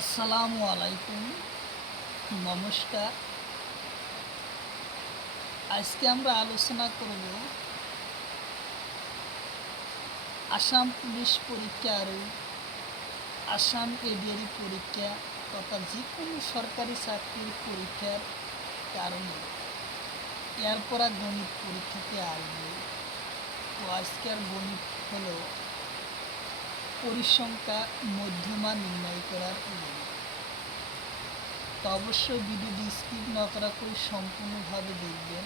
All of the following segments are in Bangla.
আসসালামু আলাইকুম, নমস্কার। আজকে আমরা আলোচনা করব আসাম পুলিশ পরীক্ষার আসাম এডিআরই পরীক্ষা তথা যে কোনো সরকারি চাকরির পরীক্ষার কারণে এরপর গণিত পরীক্ষাতে আসবে। তো আজকের গণিত হলো পরিসংখ্যা মধ্যমা নির্ণয় করার গণিত। তো অবশ্যই ভিডিওটি স্কিপ না করা করে সম্পূর্ণভাবে দেখবেন।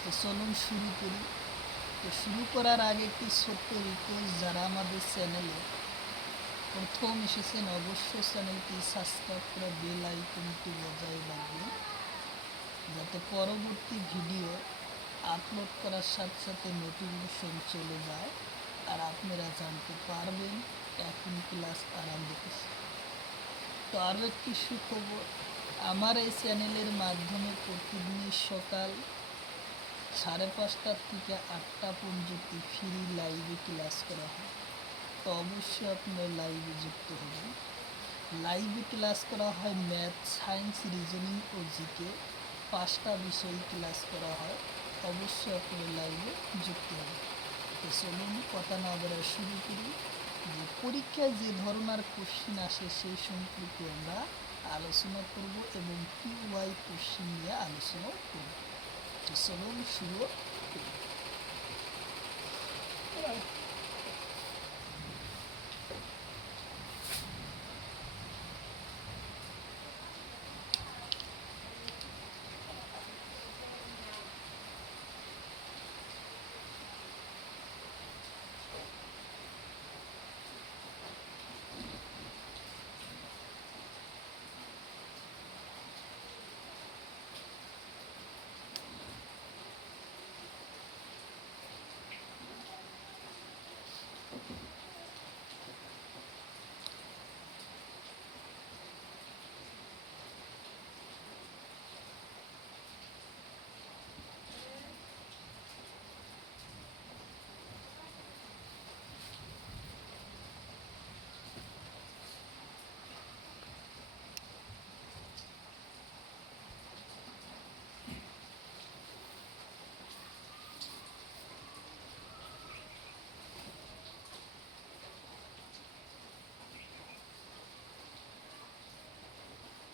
তো চলুন শুরু করি। তো শুরু করার আগে একটি ছোট্ট রিকোয়েস্ট, যারা আমাদের চ্যানেলে প্রথম এসেছেন অবশ্যই চ্যানেলটি সাবস্ক্রাইব করে বেল আইকনটি বজায় রাখবেন, যাতে পরবর্তী ভিডিও আপলোড করার সাথে সাথে নোটিফিকেশন চলে যায় আর আপনারা জানতে পারবেন এখন ক্লাস আরম্ভ হচ্ছে। তো আরও একটি সুখবর, আমার এই চ্যানেলের মাধ্যমে প্রতিদিনই সকাল 5:30 থেকে 8টা পর্যন্ত ফ্রি লাইভে ক্লাস করা হয়। তো অবশ্যই আপনারা লাইভে যুক্ত হবেন। লাইভে ক্লাস করা হয় ম্যাথ, সায়েন্স, রিজনিং ও জিকে 5টা বিষয় ক্লাস করা হয়। অবশ্যই আপনারা লাইভে যুক্ত হবেন। তো চলুন কথা না বলে শুরু করি। যে পরীক্ষায় যে ধরনের কোশ্চিন আসে সেই সম্পর্কে আমরা আলোচনা করব এবং কিউআই কোশ্চিন নিয়ে আলোচনা করব। তো চলুন শুরু করি।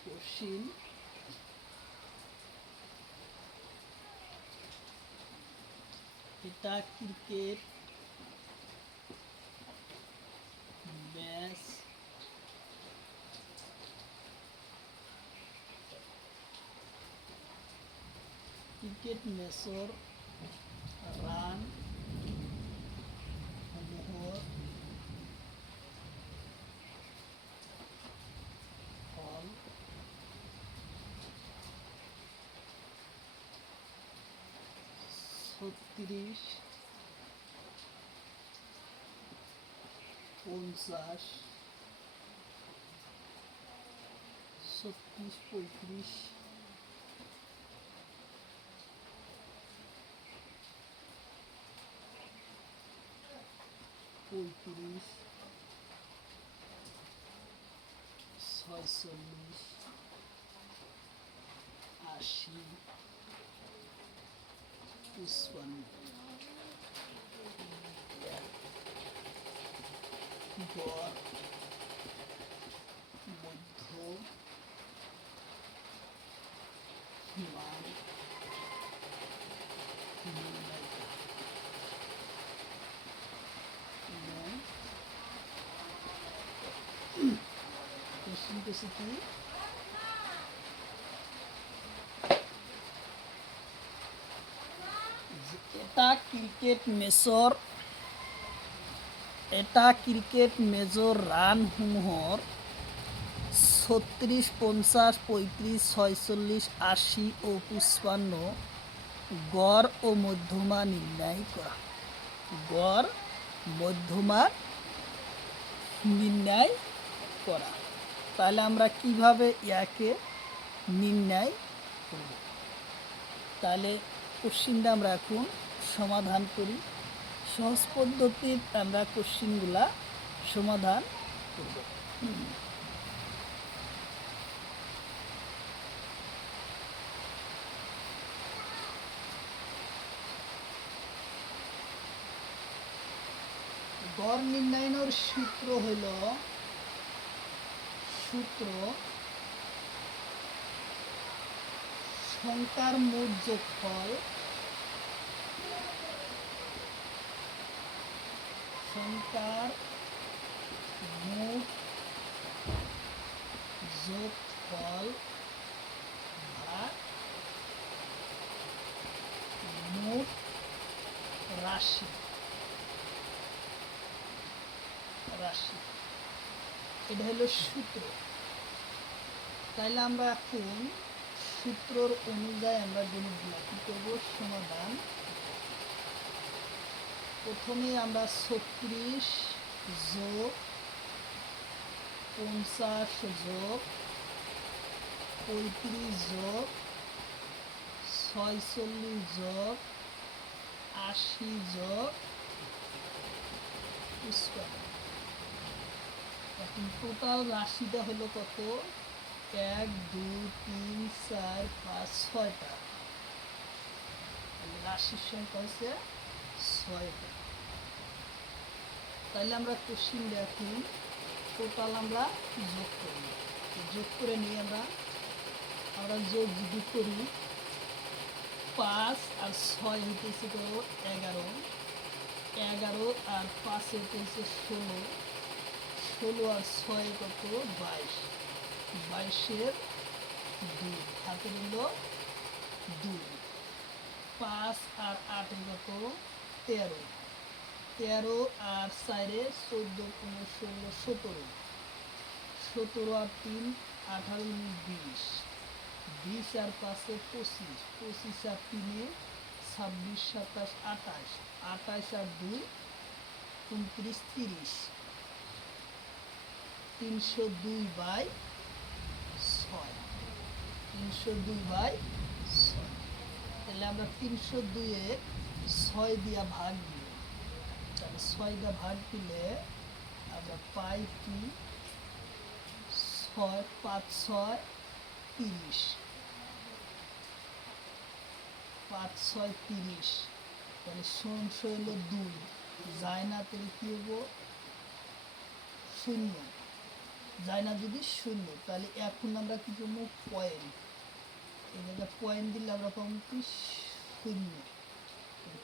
কোশ্চিন এটা ক্রিকেট ম্যাচ ম্যাচর রান সমূহৰ ফল 36, 50, 36, 35, 35, 46, 80, 55, গড় মধ্য মান নির্ণয় করা এবং কোশ্চিন করছে কি এটা ক্রিকেট মেজৰ ৰানসমূহৰ 36, 50, 35, 46, 80 ও 55 গড় ও মধ্যমা নির্ণয় করা। গড় মধ্যমা নির্ণয় করা। তাহলে আমরা কিভাবে ইয়াকে নির্ণয় করব? তাহলে কোশ্চিনটা আমরা এখন সমাধান করি। সহজ পদ্ধতিতে আমরা কোশ্চিনগুলা সমাধান করব। গড় নির্ণয়ের সূত্র হইল সংখ্যার মোট যোগফল ভাগ মোট রাশি এটা হলো সূত্র। তাইলে আমরা এখন সূত্রর অনুযায়ী আমরা গণিতগুলো কি করব, সমাধান। প্রথমে আমরা 36 যোগ 50 যোগ 35 যোগ 46 যোগ 80 যোগ স্কয়ার। এখন টোটাল রাশিটা হলো কত, 1 2 3 4 5 6টা। রাশির সংখ্যা হচ্ছে 6টা। তাহলে আমরা কোশ্চিন দেখি, টোটাল আমরা যোগ করি, যোগ করে নিয়ে আমরা যোগ করি। 5 আর 6 হইতেছে তো 11, 11 আর 5 হইতেছে 16, 16 আর 6 কত 22, 22-এর 2 হাতে রইল 2। 5 আর 8 কত 13, 13 আর 4-এ 14 15 16 17, 17 আর 3 18 19 20, 20 আর 5-এ 25, 25 আর 3-এ 26 27 28, 28 আর 2 29 30, 302/6, 302/6। তাহলে আমরা 302-এ 6 দিয়া ভাগ দিব। তাহলে 6 দিয়া ভাগ দিলে আমরা পাই কি, 6 5 6 30, 5 6 30। তাহলে সংখ্যা হলো 2, যায় না, তাহলে কি হবো, 0 যায় না। যদি 0, তাহলে এখন আমরা কি করবো, পয়েন্ট, এই জায়গায় পয়েন্ট দিলে আমরা পাবো কি 0,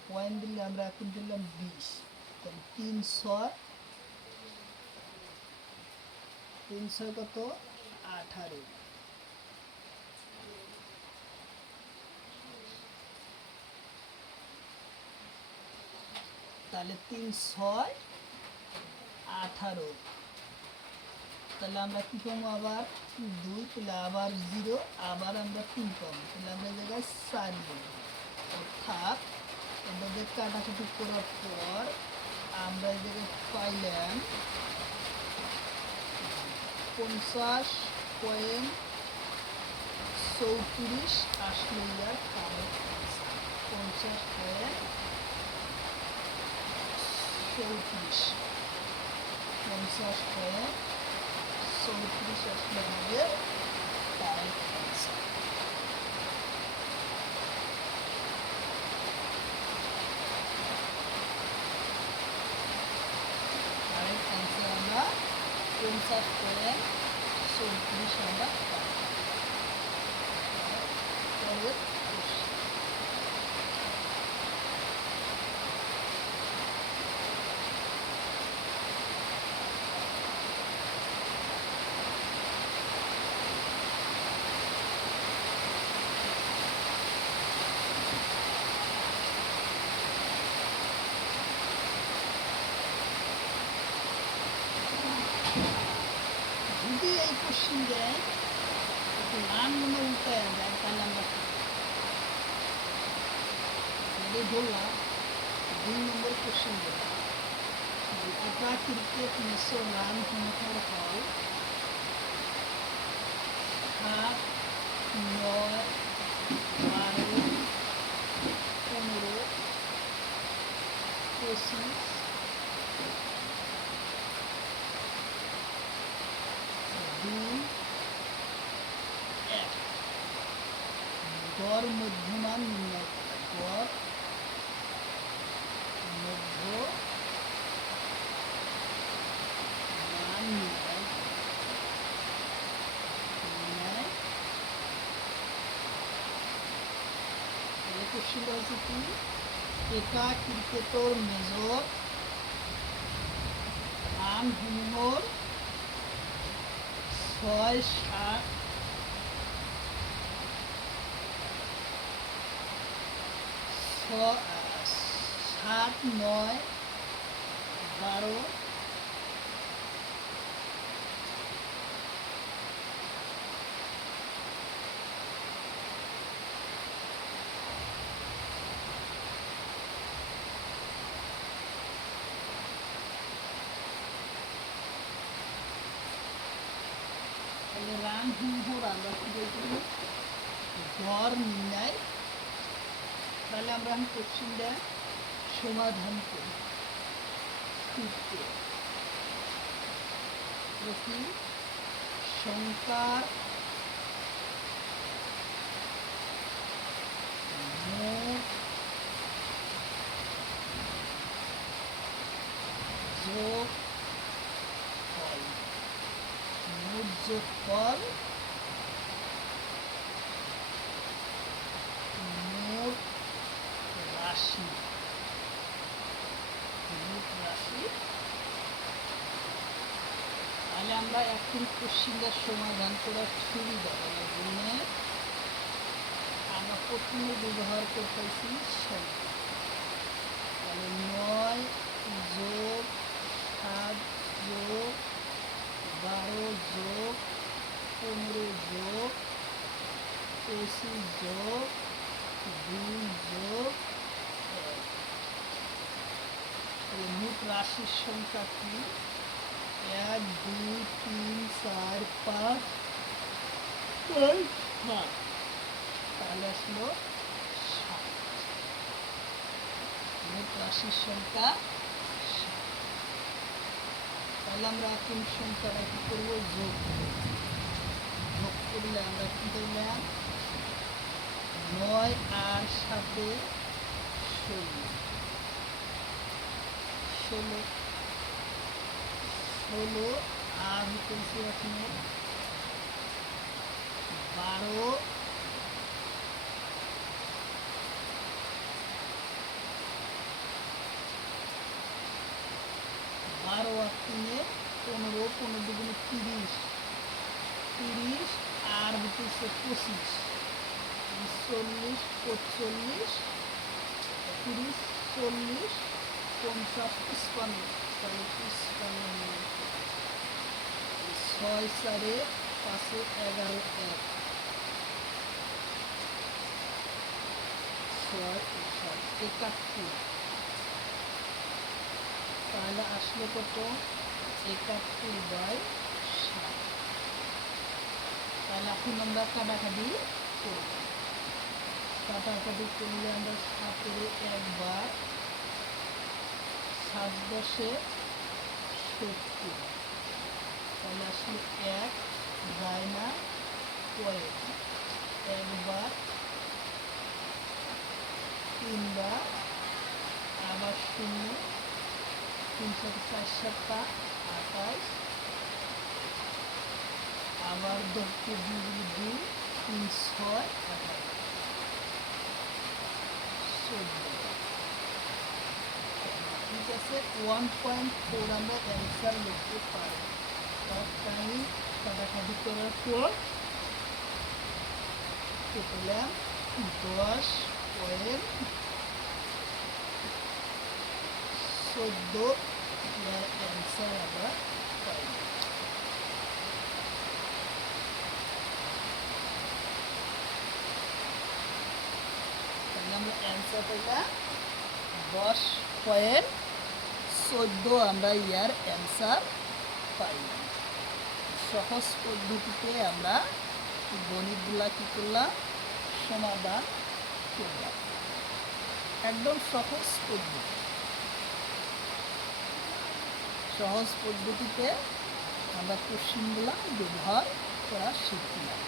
পয়েন্ট দিলে আমরা এখন দিলাম 20। তাহলে 3 6 কত 18। তাহলে 3 6 18। তাহলে আমরা কি পাবো, আবার 2, তাহলে আবার 0, আবার আমরা 3 পাবো। তাহলে আমরা এই জায়গায় 4 নেব। অর্থাৎ এটাদের কাটাকুটি করার পর আমরা এই জায়গায় পাইলাম 50.34 আসলে ইয়ার কারেক্ট আনসার। 50.34, 50.34 আসলে আমাদের কারেক্ট আনসার। কারেক্ট আনসার আমরা 50.34 আমরা পাই। পরের কোশ্চেন, যদি এই কোশ্চেন দেয় একটু মান মনে উল্টায় যায়, তাহলে আমরা ধরলাম 2 নম্বর কোশ্চেন দিলাম, একটা ক্রিকেট ম্যাচের রান সংখ্যার হল 7 9 12 15 25 2 1। গড় মধ্যমান নির্ণয় করা, গড় কোশ্চেনটা হচ্ছে কি, একা ক্রিকেটর মেজর রানসমূহৰ 7, 9, 12 তাহলে রানসমূহর আমরা কি বলতে গড় নির্ণয়। তাহলে আমরা কোশ্চেনটা সমাধান করি। প্রতি সংখ্যার মোট যোগফল, মোট যোগফল মোট রাশি, মোট রাশি। তাহলে আমরা এখন কোশ্চেনটার সমাধান করার সুবিধা জন্য আমরা প্রথমে ব্যবহার করতেছি সংখ্যা। তাহলে 9 যোগ 7 যোগ 12 যোগ 15 যোগ 25 যোগ 2 যোগ 1। তাহলে মোট রাশির সংখ্যা কি 1 2 3 4 5 6 7। তাহলে আসলো 7। মোট রাশির সংখ্যা 7। তাহলে আমরা এখন সংখ্যাটা কি করবো, যোগ করলে আমরা কি করলাম 9 আর 7 16 আর হচ্ছে আপনার 12 আর 3 15, 15 দুগুণে 30, আর হচ্ছে 25, 40, 45, 30, 40, 50, 55। তাহলে 55 6 4 5 11 1 6 71। তাহলে আসলে কত 71/7। তাহলে এখন আমরা কাটাকাটি করব। কাটাকাটি করলে আমরা 7 একবার 7 10 70। তাহলে আসলে 1 যায় না কয়েক, একবার 3 বার, আবার 0, 3 7 4 7 28, আবার 10 2 2 3 6 28 14। ঠিক আছে, 1.4 আমরা অ্যান্সার লিখতে পারি। তার টাইম কাটাকাটি করার পর পেলাম 10.14 অ্যান্সার আমরা পাই। তাহলে আমরা অ্যান্সার পেলাম 10.14 আমরা ইয়ার অ্যান্সার পাইলাম। সহজ পদ্ধতিতে আমরা গণিতগুলা কি করলাম, সমাধান করলাম। একদম সহজ পদ্ধতিতে আমরা কোশ্চেনগুলা ব্যবহার করা শিখলাম।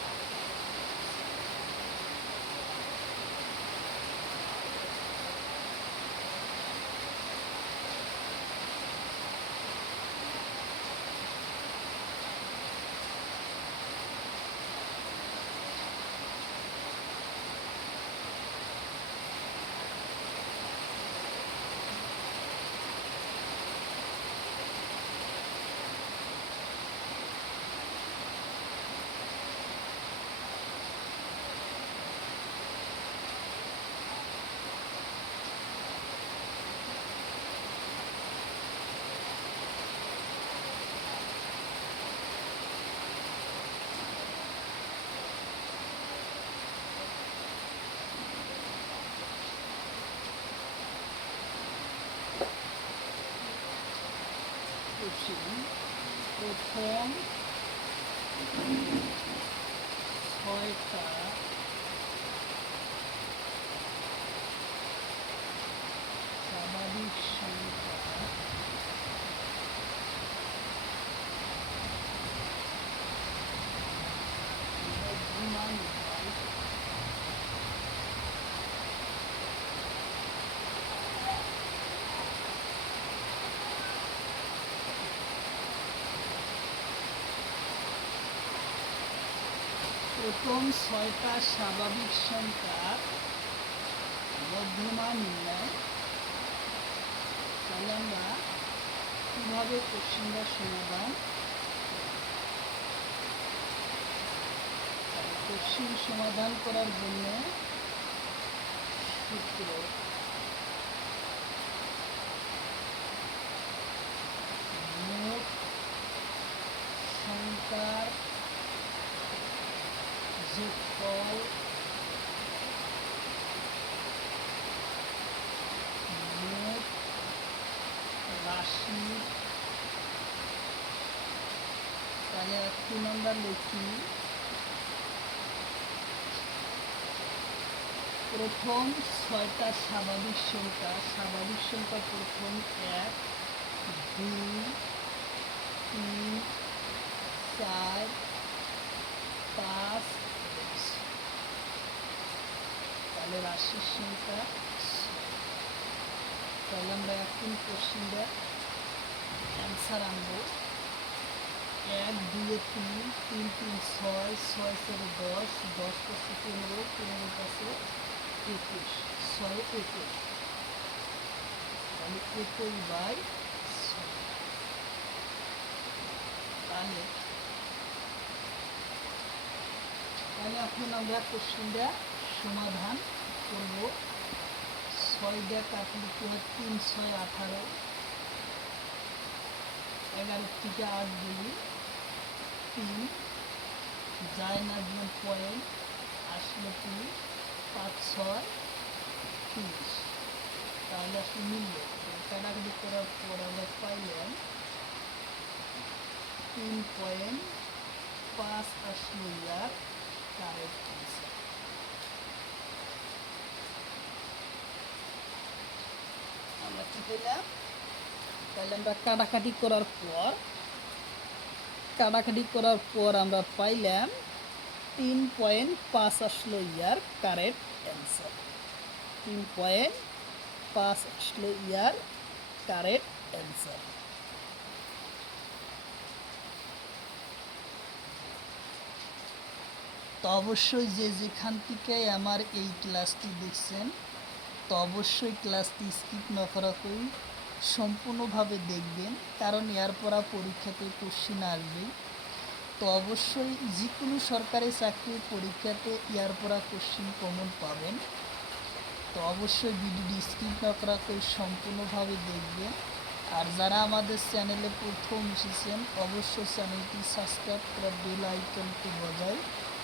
কোশ্চিন প্রথম 6টা স্বাভাবিক সংখ্যা মধ্যমান নির্ণয়। প্রথম 6টা স্বাভাবিক সংখ্যার মধ্যমান নির্ণয়। তাহলে আমরা কিভাবে কোশ্চেনটা সমাধান, কোশ্চেন সমাধান করার জন্য সূত্র মোট সংখ্যার যোগফল মোট রাশি। তাহলে 1 নম্বর লিখি, প্রথম 6টা স্বাভাবিক সংখ্যা। স্বাভাবিক সংখ্যা প্রথম 1, 2, 3, 4, 5, 6। তাহলে রাশির সংখ্যা 6। তাহলে আমরা এখন কোশ্চেনটা অ্যান্সার আনবো। 1 2 3, 3 3 6, 6 4 10, 10 পাশে 15, 15 পাশে 21, 6 21। তাহলে 21/6। তাহলে এখন আমরা কোশ্চেনটা সমাধান করব। 6 দিয়ে কাটলে কি হয়, 3 6 18, 11 থেকে 8 দিলি 3, যায় না দিন পয়েন্ট, আসলে 3, 5 6 30। তাহলে আসলে মিলল। কাটাকাটি করার পর আমরা পাইলাম 3.5 আসলো ইয়ার কারেক্ট অ্যান্সার। আমরা কি পেলাম? তাহলে আমরা কাটাকাটি করার পর আমরা পাইলাম 3.5 আসলো ইয়ার কারেক্ট অ্যান্সার। 3.5 আসলো ইয়ার কারেক্ট অ্যান্সার। তো অবশ্যই যেখান থেকে আমার এই ক্লাসটি দেখছেন, তো অবশ্যই ক্লাসটি স্কিপ না করা করে সম্পূর্ণভাবে দেখবেন, কারণ এর পরা পরীক্ষাতে কোশ্চিন আসবেই। তো অবশ্যই যে কোনো সরকারি চাকরির পরীক্ষাতে ইয়ার পরা কোশ্চিন কমন পাবেন। তো অবশ্যই ভিডিওটি স্কিপ না করা করে সম্পূর্ণভাবে দেখবেন। আর যারা আমাদের চ্যানেলে প্রথম এসেছেন, অবশ্যই চ্যানেলটি সাবস্ক্রাইব করে বেল আইকনটি বজায়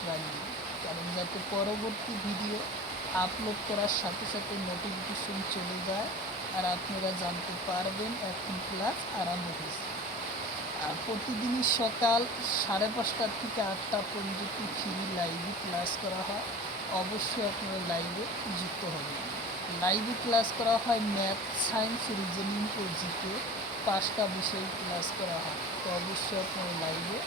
রাখবেন, কারণ যাতে পরবর্তী ভিডিও আপলোড করার সাথে সাথে নোটিফিকেশন চলে যায় আর আপনারা জানতে পারবেন এখন ক্লাস আরম্ভ হয়েছে। আর প্রতিদিনই সকাল 5:30 থেকে 8টা পর্যন্ত ফ্রি লাইভে ক্লাস করা হয়। অবশ্যই আপনারা লাইভে যুক্ত হবেন। লাইভে ক্লাস করা হয় ম্যাথ, সায়েন্স, রিজনিং ও জিকে 5টা বিষয়ে ক্লাস করা হয়। তো অবশ্যই আপনারা লাইভে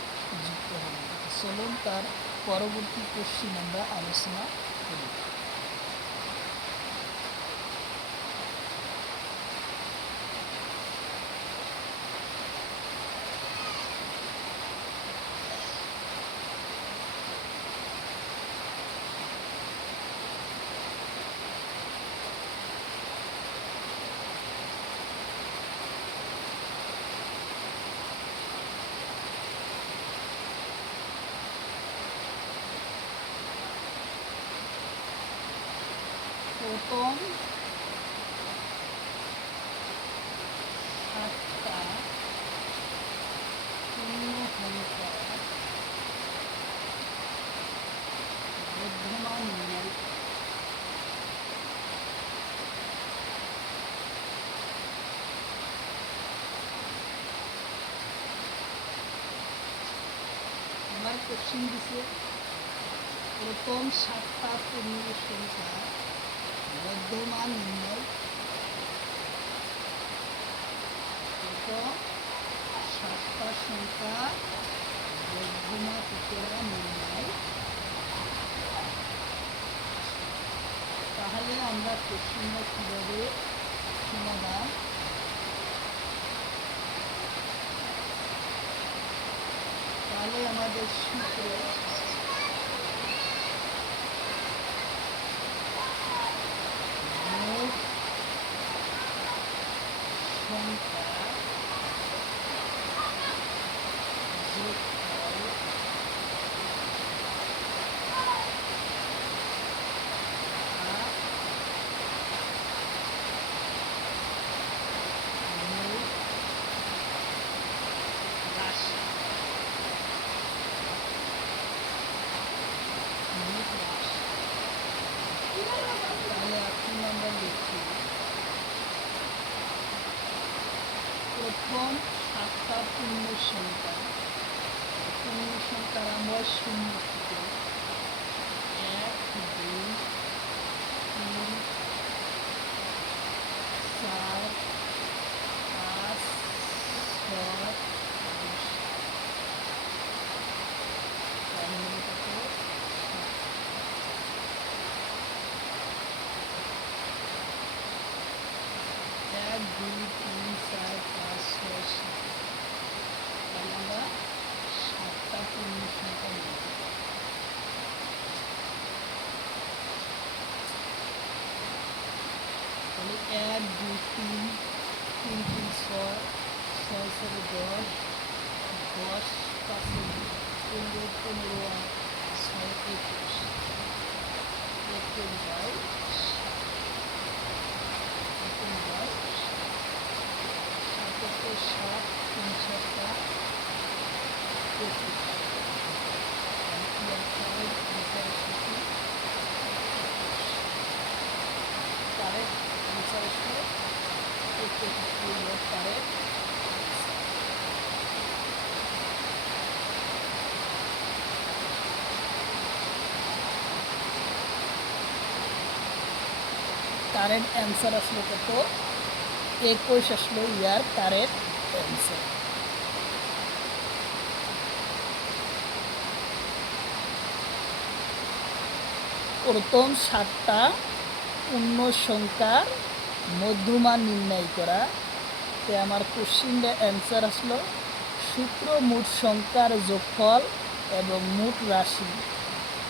যুক্ত হবেন। চলুন তার পরবর্তী কোশ্চিন আমরা আলোচনা করি। প্রথম 7টা পূর্ণ সংখ্যার মধ্যমান নির্ণয়। কোশ্চিন দিছে প্রথম 7টা পূর্ণ সংখ্যা মধ্যমান নির্ণয়। প্রথম 7টা সংখ্যা মধ্যমা করা নির্ণয়। তাহলে আমরা কোশ্চিনটা কীভাবে সমাধান, তাহলে আমাদের সূত্র মোট সংখ্যা যোগফল আর মোট রাশি। তাহলে এখন আমরা লিখি প্রথম 7টা পূর্ণ সংখ্যা। পূর্ণ সংখ্যার আমরা শূন্য থেকে 1, 2, 3, 4, 5, 6, 1, 2, 3, 4, 5, 6, 7। তাহলে আমরা 7টা পূর্ণ সংখ্যা নেব। তাহলে 1, 2, 3, 3, 3, 6, 6, 7, 10, 10, 5, 15, 15, 6, 21, 7, 3, 7, 25। কারেক্ট আনসার আসলে 21 কারেক্ট। কারেন্ট অ্যান্সার আসলো কত? 21 আসলো ইয়ার কারেন্ট অ্যান্সার। প্রথম 7টা পূর্ণ সংখ্যার মধ্যমান নির্ণয় করা। তো আমার কোশ্চিনটা অ্যান্সার আসলো সূত্র মোট সংখ্যার যোগফল এবং মোট রাশি।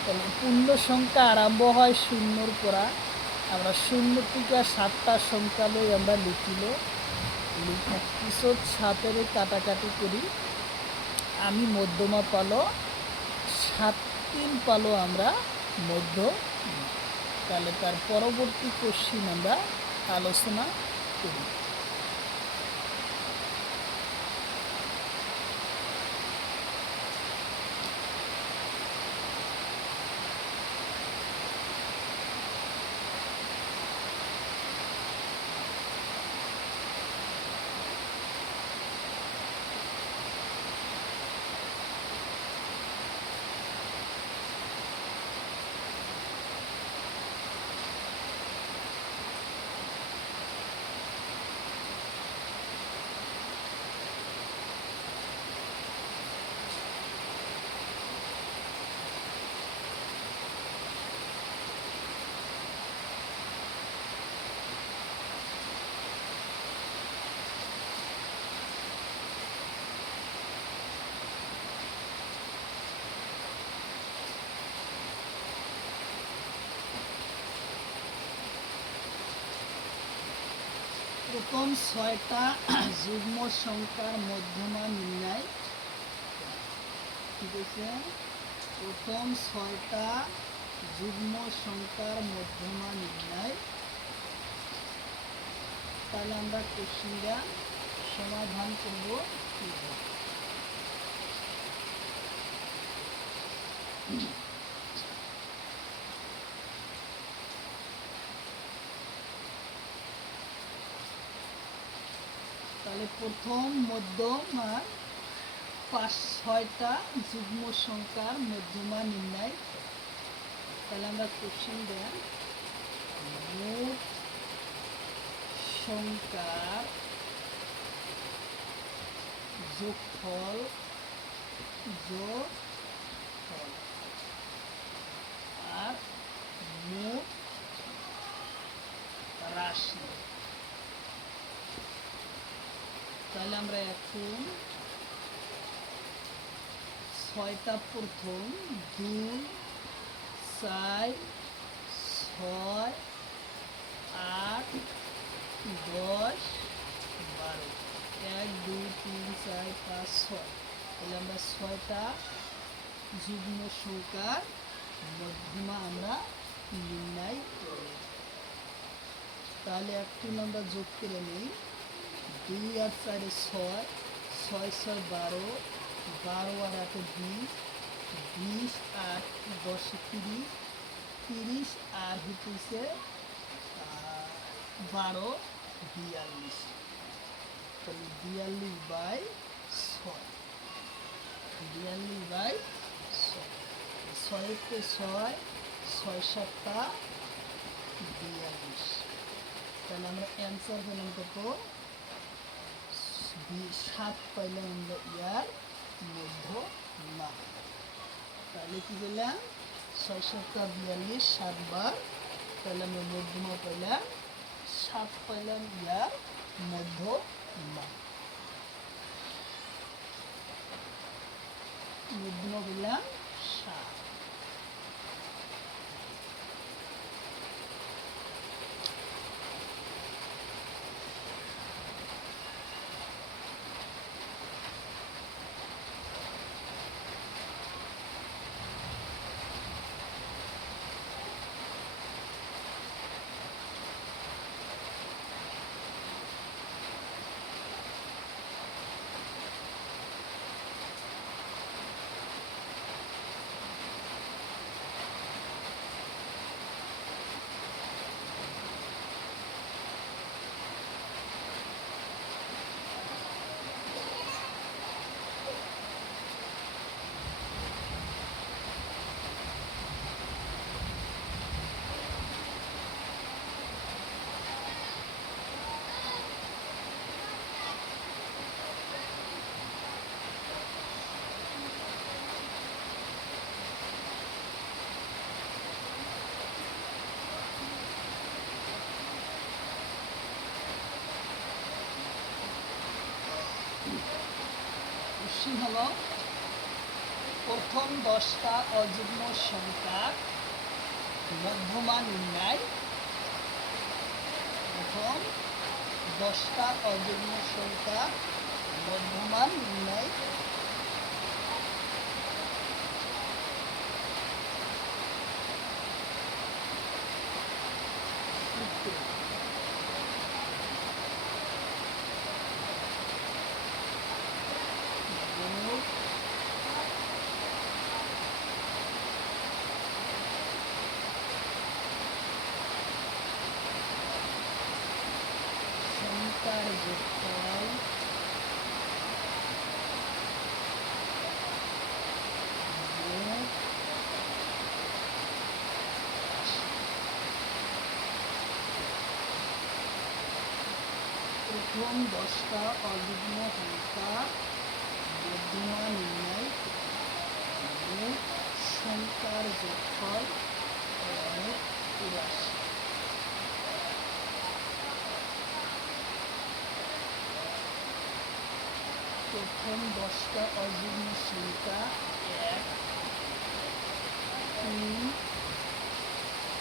তাহলে পূর্ণ সংখ্যা আরম্ভ হয় শূন্যর পরা। আমরা 0 থেকে 7টা সংখ্যা লই আমরা লিখিল। লিখার পিছত 7-এর কাটাকাটি করি। আমি মধ্যমা পালো 7, 3 পালো আমরা মধ্য। তাহলে তার পরবর্তী কোশ্চিন আমরা আলোচনা করি। প্রথম 6টা যুগ্ম সংখ্যার মধ্যমা নির্ণয়। ঠিক আছে, প্রথম 6টা যুগ্ম সংখ্যার মধ্যমা নির্ণয়। তাহলে আমরা কোশ্চিনটা সমাধান করব। তাহলে প্রথম মধ্যমা 6টা যুগ্ম সংখ্যার মধ্যমা নির্ণয় করো। তাহলে আমরা কোশ্চেন দেন মোট সংখ্যার যোগফল আর মোট রাশি। তাহলে আমরা এখন 6টা প্রথম 2 4 6 8 10 12 1 2 3 4 5 6। তাহলে আমরা 6টা যুগ্ম সংখ্যার মধ্যমা আমরা নির্ণয় করি। তাহলে একটু আমরা যোগ করে নিই। 2 আর 4 6, 6 6 12, 12 আর 8 20, 20 আর 10 30, 30 আর হইতেছে 12 42। তাহলে 42/6, 42/6, 6 6, 6 7 42। তাহলে আমরা অ্যান্সার পেলাম কত? 7 পাইলাম আমরা ইয়ার মধ্যমা। তাহলে কি পেলাম? 6 7 42, 7 বার। তাহলে আমরা মধ্যমা পাইলাম 7 পাইলাম ইয়ার মধ্যমা। মধ্যমা পেলাম 7। কোশ্চেন হলো প্রথম 10টা অযুগ্ম সংখ্যার মধ্যমা নির্ণয়। প্রথম 10টা অযুগ্ম সংখ্যার মধ্যমা নির্ণয়। সংখ্যার যোগফল মোট প্রথম 10টা অযুগ্ম সংখ্যার মধ্যমা নির্ণয়। মোট সংখ্যার যোগফল মোট রাশি। প্রথম 10টা অযুগ্ম সংখ্যা 1 3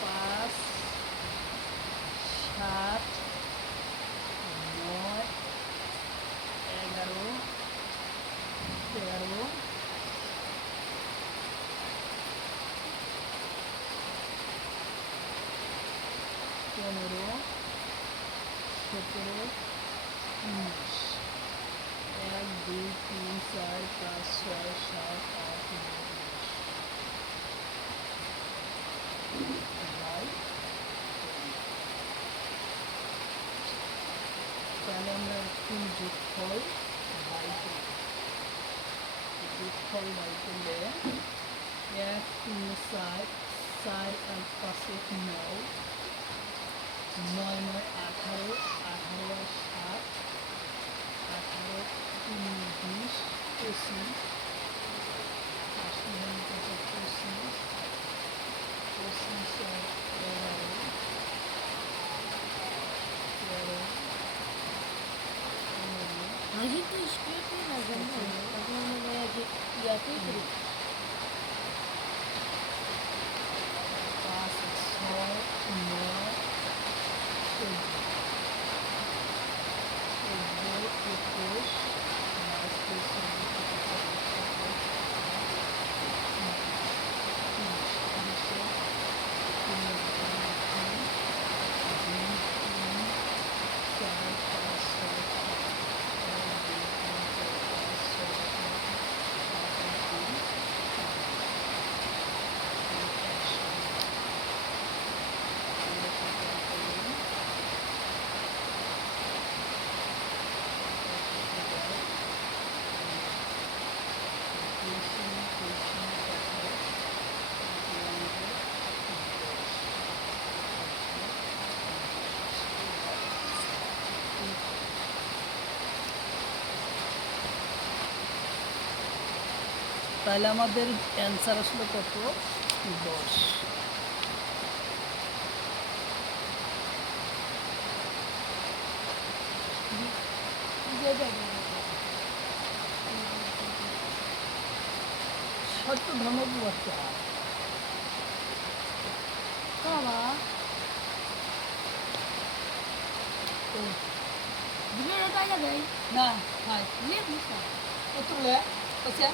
5 7 9 11 13 15 17 19। 1 2 3 4 5 6 7 8 9 10। তাহলে আমরা এখন যোগফল বাই করি। যোগফল বাই করলে 1 3 4 4 আর 5 9 9 9 18 18 আর 7 18 3 20 25 80 ভাগ 25 25 আর 11 13 আগে তো স্কুলে তুই না জানো তখন আমরা যে ইয়াতেই করি 5 6 9 তাহলে আমাদের অ্যান্সার আসলে কত 10 সত্য ধর্মবার্তা বাবা ভিডিওটা তাই যাবে না হয় লে বুঝা কত লে আচ্ছা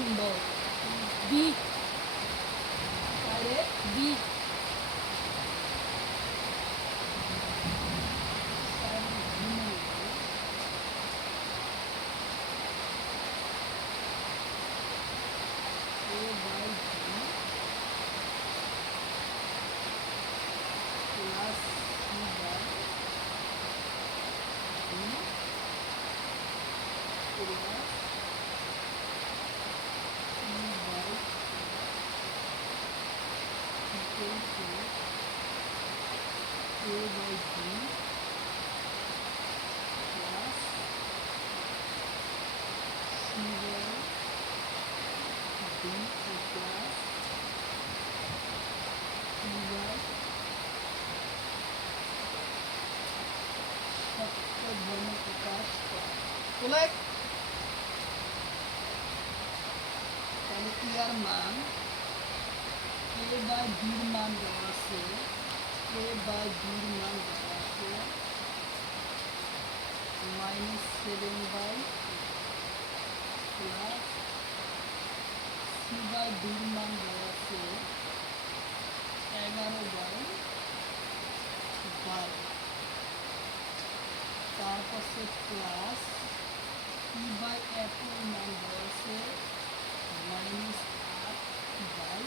নম্বর বি তাহলে বি ধর্ম প্রকাশ বলে তাহলে ইয়ার মান a বাই বির মান দেওয়া আছে a বাই বির মান দেওয়া আছে -7 বাই প্লাস সি বাই বির মান দেওয়া আছে 11 বাই 12 তারপর প্লাস ই বাই এফ এর মান দেওয়া আছে -8 বাই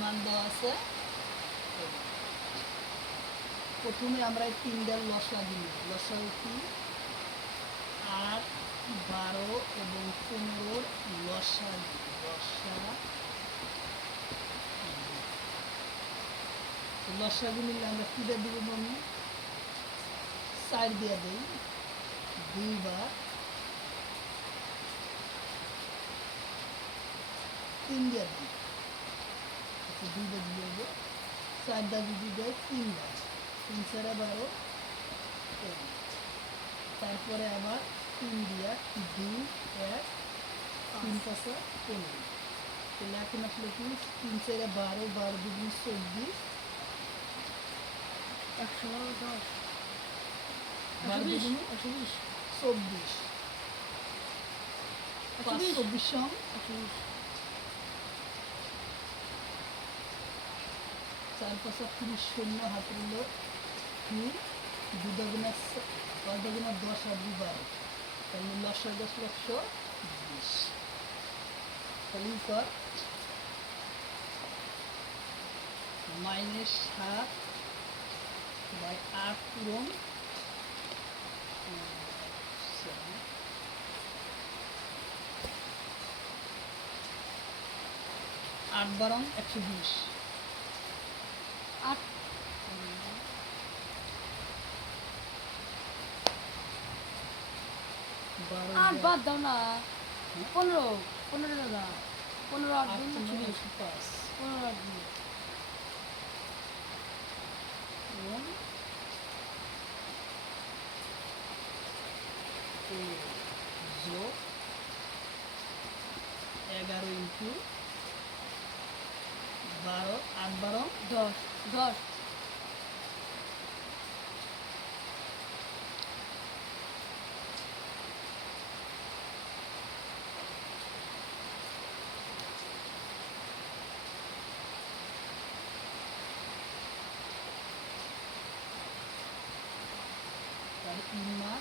মান দেওয়া আছে। প্রথমে আমরা এই তিনটার লসাগু নিই। লসাগু কি 8 12 এবং 15 লসাগু লসাগু নিলে আমরা কি দিয়ে দিব বলুন 4 দিয়ে দিই 2 বার 3 দিয়ে দিই 2 দিয়ে দিব 4 দা যদি দেয় 3 বার 3 4 12 তারপরে আবার 3 দিয়া 2 1 3 5 15 তাহলে এখন আসলে কি 3 4 12 12 2 24 110 12 2 24 পাঁচ 120 চব্বিশ সম 120 চার পাঁচা 30 শূন্য হাতের হলো 2 2 দাগুনা 5 দাগুনা 10 আর 2 12 তাহলে লসাগু 10 তাহলে কর -7 বাই 8 পূরণ 8 12 120 8 8 12 বাদ দাও না 15 15 দাদা 15 8 8 গুণ 15 120 105 15 8 গুণ এবং যোগ 11 ইন্টু 12 8 12 10 10 তাহলে 3 মান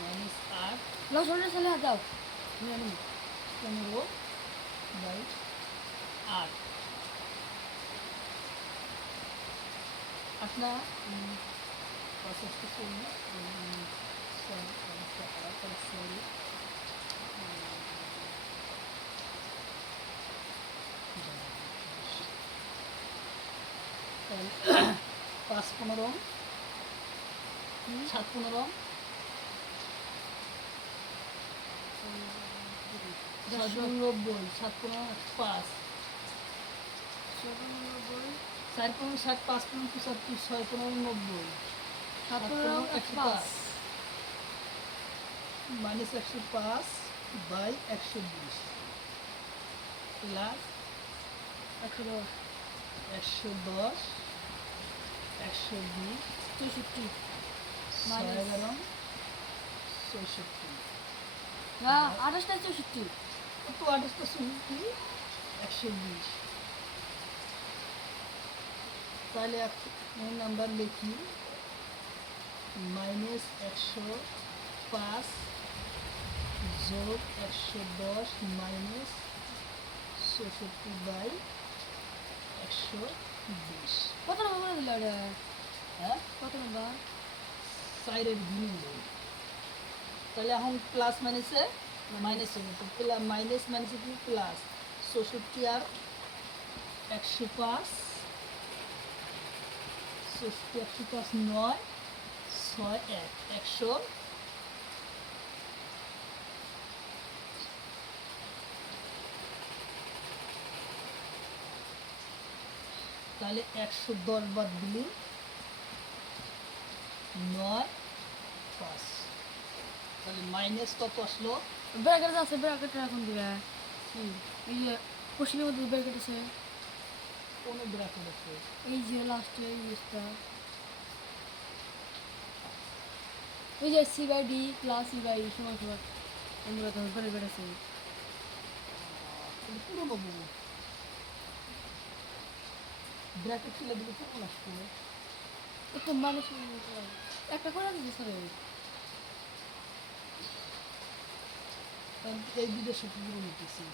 -8 লস হলে চলে দাও নিয়ে নিন 15 বাই 8 আপনা প্রসেস করতে সরি পাঁচ 15 7 15 97 7 15 5 4 15 7 5 15 75 6 15 90 7 15 105 মাইনাস 105 বাই 120 প্লাস 110 110 120 64 6 Minus. 11 64 না 28 64 কত 28 64 120 তাহলে এক নাম্বার লিখি মাইনাস 105 যোগ 110 মাইনাস 64 বাই 120 কত নম্বর দিল এটা হ্যাঁ কত নম্বর 4 এর বিনিময় তাহলে এখন প্লাস মাইনাসে মাইনাস হবে তো মাইনাস মাইনাসে কি প্লাস 64 আর 105 64 105 9 6 1 100 তাহলে 110 বাদ দিলি 9 5 তাহলে মাইনাস কত আসলো ব্র্যাকেট আছে ব্র্যাকেট এখন দিবে এই যে কোশ্চেনের মধ্যে ব্র্যাকেট আছে কোন ব্র্যাকেট আছে এই যে লাস্টে এই জিনিসটা এই যে C by D plus C by সমান সমান আমরা তো ব্র্যাকেট আছে পুরো বাবু ব্র্যাকেট ছিল দিলে কেমন আসতো একটু মানুষ একটা করে দিতে স্যার এই দুটোর সাথে পুরো নিতেছি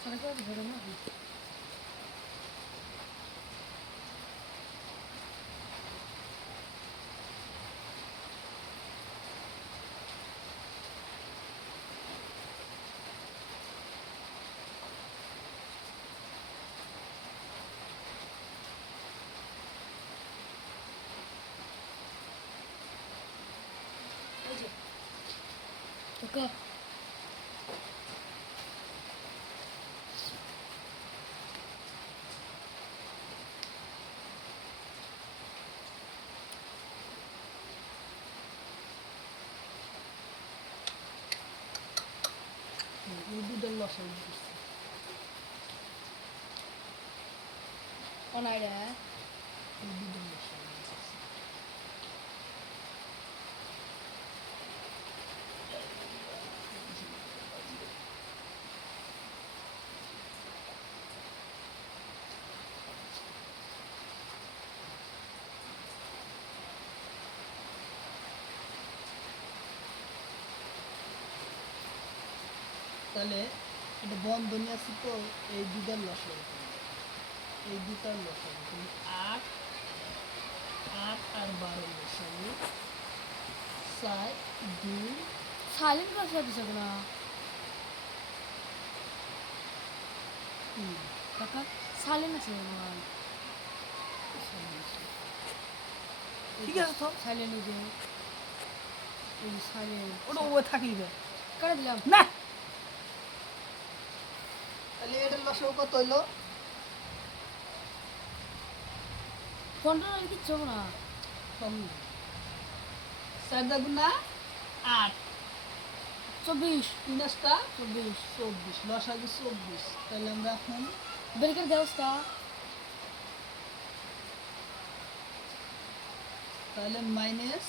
স্যার করে দিতে না ওকে এই দুটোর লসাই দিতেছি অনাইরা এই দুটোর লসাই তাহলে এটা বন্ধনী আছে তো, এই দুটার লসাগু করবে, এই দুটার লসাগু তুমি 8 8 আর 12 লসাগু 4 2 সাইলেন্ট ক্লাস দিছে না 3 কাকা সাইলেন্ট আছে মোবাইল ঠিক আছে তো, সাইলেন্ট যে এই সাইলেন্ট ওটা ও থাকিবে করে দিলাম না। তাহলে এটার লসাগু কত হইলো? ফোনটা কিচ্ছু না কম 4 গুণা 8 24 3 আষ্টা 24 24, লসাগু 24। তাহলে আমরা এখন বেরিকের ব্যবস্থা তাহলে মাইনাস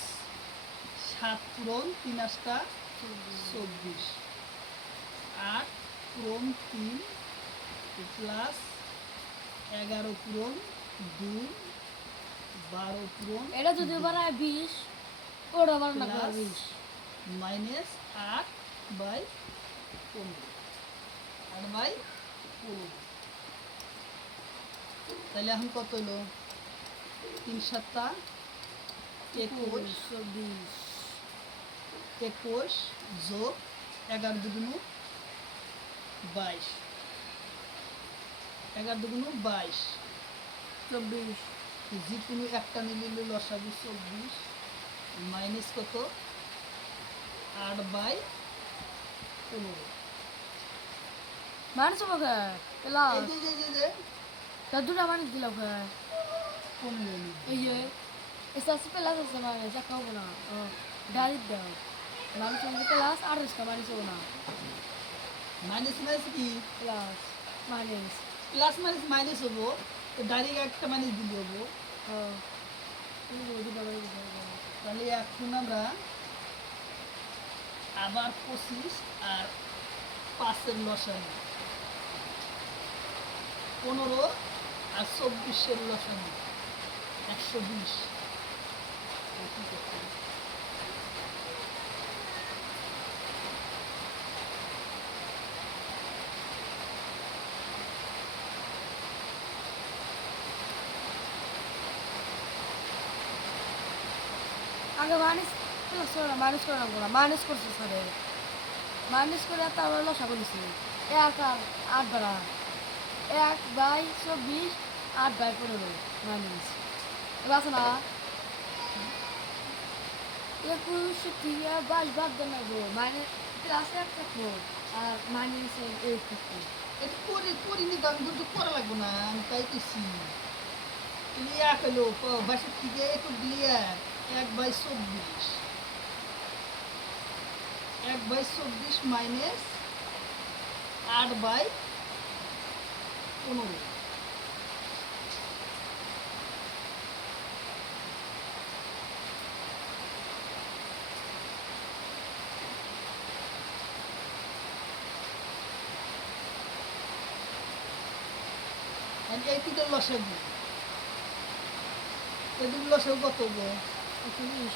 7 পূরণ 3 আষ্টা 24, 8 পূরণ 3 প্লাস 11 পূরণ 2 12 পূরণ এটা যদি বাড়ায় 20 ওটা বাড়ানো না প্লাস 20 মাইনাস 8 বাই 15, 8 বাই 15। তাহলে এখন কত হলো? 3 7 21 21 যোগ 11 দুগুণ 22, 11 দুগুণ 22, 24 যে কোনো একটা নিলে লসাগু 24 মাইনাস কত 8 বাই 15। মানুষ হবে এলা এই যে তা দুটা মানুষ দিলাম খায় 15 এই যে estas pelas se van a sacar una direct দাও মানুষ আমাদের ক্লাস আর রিস্কা মানুষ হবে না মাইনাস মাইনাস কি ক্লাস মানুষ প্লাস মাইনাস মাইনাস হবো, তো ডাইরেক্ট একটা মাইনাস দিলে হবো। তুমি দুটা মানুষ তাহলে এখন আমরা আবার 25 আর 5-এর লসাগু 15 আর 24-এর লসাগু 120। আগে মানুষ প্লাস করে মানুষ করে না মানুষ করছে স্যারে মানুষ করে তারপর লসা করেছি 1 আর 8 বাড়া 1 বাই 24 8 বাই 15 মানুষ এবার আছে না 21 থেকে 22 বাদ দেন না গো মানে ক্লাসে এক থাকবো আর মাইনাস 8 থাকবো এটা করিনি তো, আমি কিন্তু করা লাগবো না, আমি তাই করছি। তুমি এক হলো বাসার থেকে একটু দিয়ে 1/24, 1/24 মাইনাস 8/15। আর এই তিনটা লসাগু, এই দুটো লসাগু কত গো? 24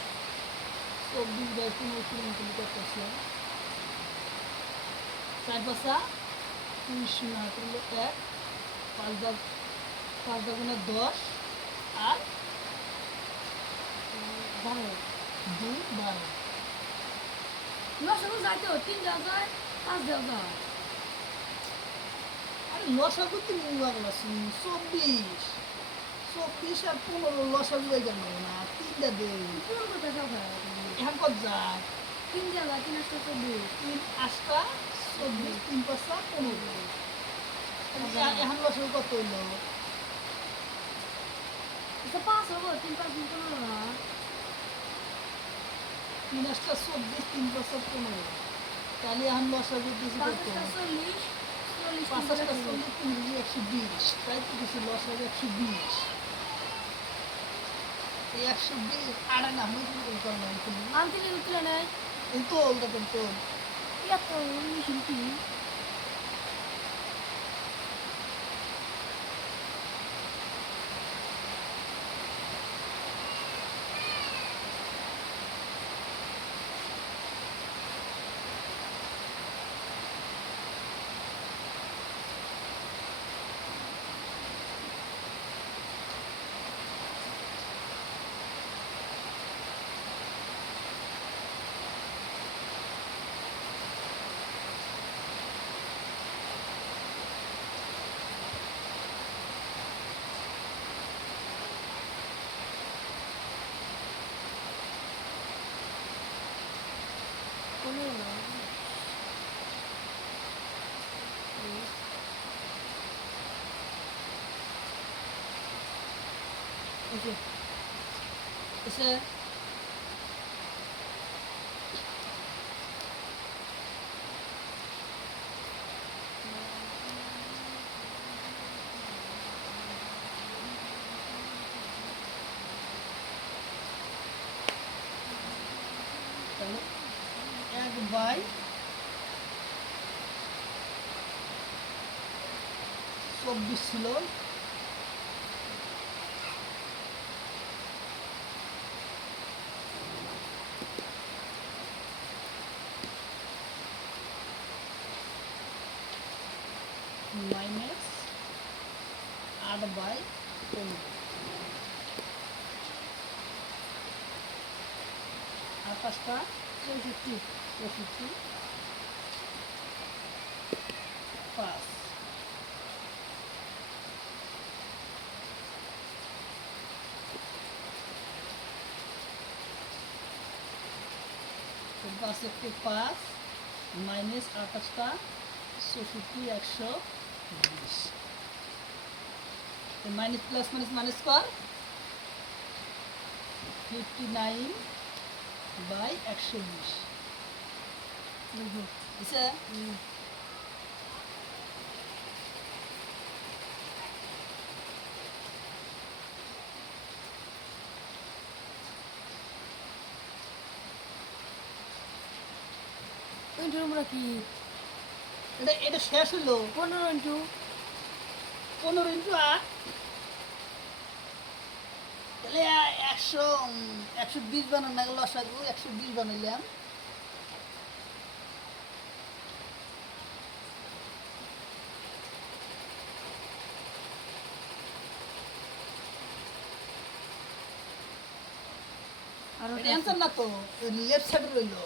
24/15 কত আছে? 4 5 20 না করলে 1 5 গুণে 10 আর 12 2 12। লসা যাইতে 3 দেওয়া যায় 5 দেওয়া যায় আরে লসাগু তুমি লাগলা 24 24 আর 15 লসাগু হয়ে গেল না, তিনটা দে পুরো কথা সব এখন কত যায়? 3 দেওয়া যায় 3 আসতে 24 3 8টা 24 3 5 15। এখন লসাগু কত হইলো? এটা 5 হবে 3 5 15 না 3 8টা 24 3 5 15। তাহলে এখন লসাগু দিছি 5 কত? 40 40 5 8টা 40 3 120, তাই তো দিছি লসাগু 120। এই 120 আড়া না হই করলাম তুমি আনতে উঠলে নাই এই তো দেখেন তো এত মিশিন বুঝে এসে তাহলে 1/24 ছিল, মাইনাস 8/15, 28টা 64 64 5, তো 5 একটি 5 মাইনাস 28টা 64 120, তো মাইনাস প্লাস মাইনাস মাইনাস কর 59/120 বুঝছে? ইন্টু আমরা কি এটা এটা শেষ হলো 15 ইন্টু 15 × 8, তাহলে 120 বানান না গেল, লসাগু 120 বানাইলাম, আর এটা অ্যান্সার না তো, লেফট সাইডে রইলো,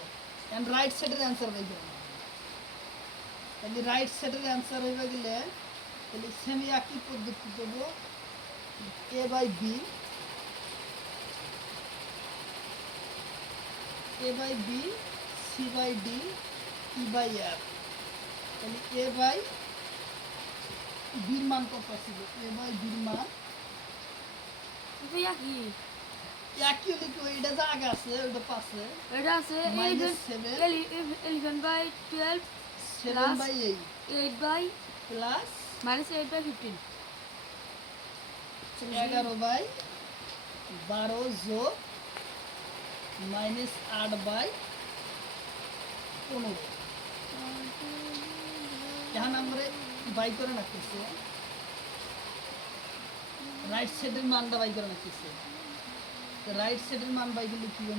এন্ড রাইট সাইডের অ্যান্সার হয়ে গেল, তাহলে রাইট সাইডের অ্যান্সার হয়ে গেলে তাহলে সেমি একই পদ্ধতি দেবো, a/b, a/b, c/d, e/f, তাহলে a/b-র মান কত ছিল? a/b-র মান ইয়া কি একই হলে কি ওইটা যা আগে আছে ওইটা পাশে এটা আছে -7 11/12 7/8 8 বাই প্লাস -8/15 11/12 যোগ -8/15, এখন আমরা বাই করে রাখতেছি, রাইট সাইডের মানটা বাই করে রাখতেছি, রাইট সাইডের মান বাই করলে কি হবে?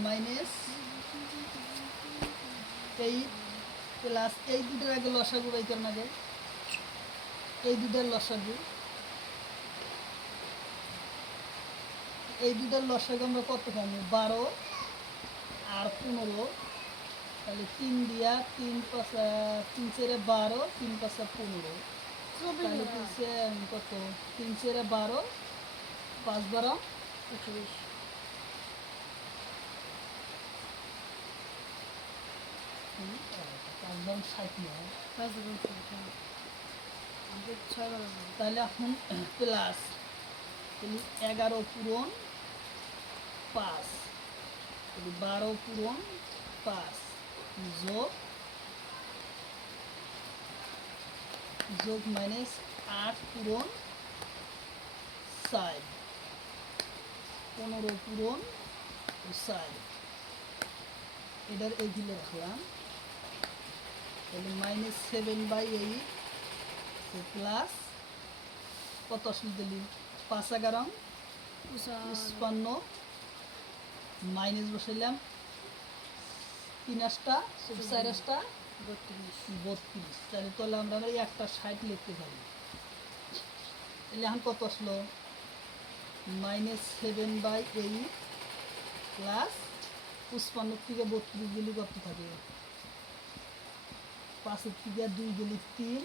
-8 প্লাস এই দুটোর আগে লসাগু বাই করেন আগে, এই দুটার লসাগু, এই দুটার লসাগু আমরা কত পাবো? 12 আর 15, তাহলে 3 দিয়া 3 × 3 × 12 3 × 15, তাহলে হচ্ছে কত? 3 × 12 5 12 120 5 দাম 60 নয়, 5 দেবেন আমাদের 6 বার তাহলে এখন প্লাস, তাহলে 11 পূরণ 5, তাহলে 12 পূরণ 5 যোগ -8 পূরণ 4, 15 পূরণ 4, এটার এই দিলে রাখলাম, তাহলে -7/8 প্লাস কত আসলে দিলি 5 11 55, মাইনাস বসাইলাম 3 8টা 4 8টা 32, তাহলে আমরা একটা 60 লিখতে পারি, তাহলে এখন কত আসলো? -7/8 প্লাস 55 থেকে 32 গেলে কত থাকে? 5 থেকে 2 গেলে 3,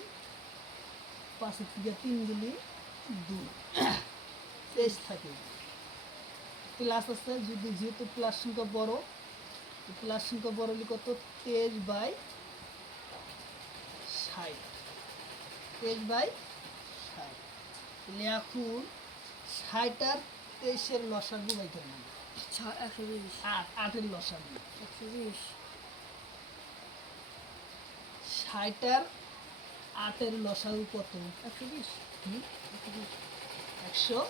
5 থেকে 3 গেলে 2, 23 থাকে, প্লাস আছে, যদি যেহেতু প্লাস সংখ্যা বড়, প্লাস সংখ্যা বড় হলে কত? 23/60, 23/60, তাহলে এখন 60 আর 23-এর লসাগু বাই করে নেব। 120 8-এর লসাগু 120 60 আর 8-এর লসাগু কত? 120 হুম? 120 100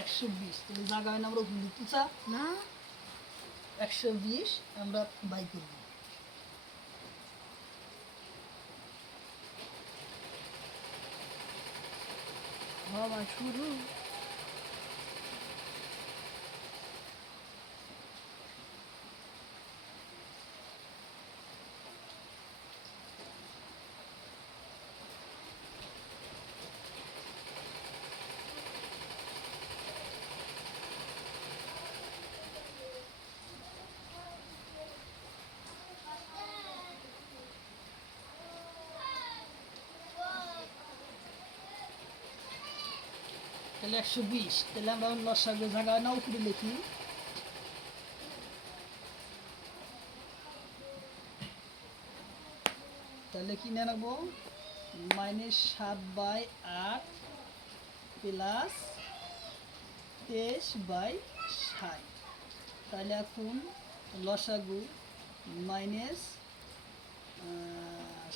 120 তাহলে জায়গা হয় না আমরা ওখানে লিখতে চা না 120 আমরা বাই করব। বাবা শুরু তাহলে 120 তাহলে আমরা লসাগু জায়গা হয় না উপরে লিখি তাহলে কি নিয়ে নেবো -7/8 প্লাস 23/60 তাহলে এখন লসাগু মাইনাস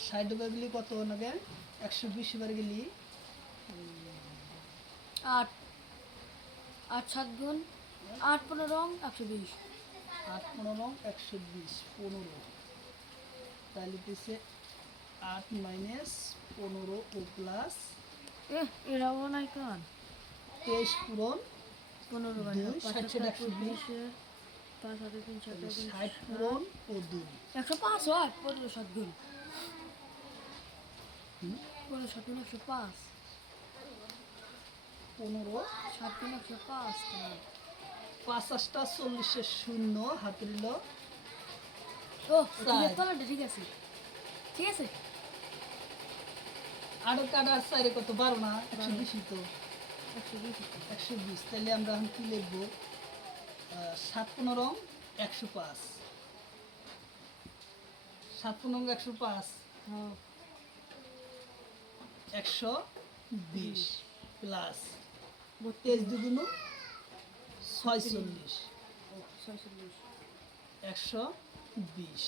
60 বার গেলি কত নেবে 120 বার গেলি 8 8 7 গুণ 8 15 120 8 15 120 15 তাহলে দিছে 8 মাইনাস 15 ও প্লাস এরাও নাই কান 23 পূরণ 15 দুই, বানিয়ে 60 5 একশো বিশ। 5 হাতে 3 তাহলে 7 60 পূরণ ও 2 105 হয় 15 7 গুণ হুম? 15 7 গুণ 105 15 7 গুণ 105 50টা 40-এর শূন্য হাতে নিল ও চার। ঠিক আছে ঠিক আছে আরো কাটা 4 কত 12 না 120 তো 120 120 তাহলে আমরা এখন কি লিখবো 7 15 105 7 15 105 হ্যাঁ 120 প্লাস 23 দুগুণ 46 46 120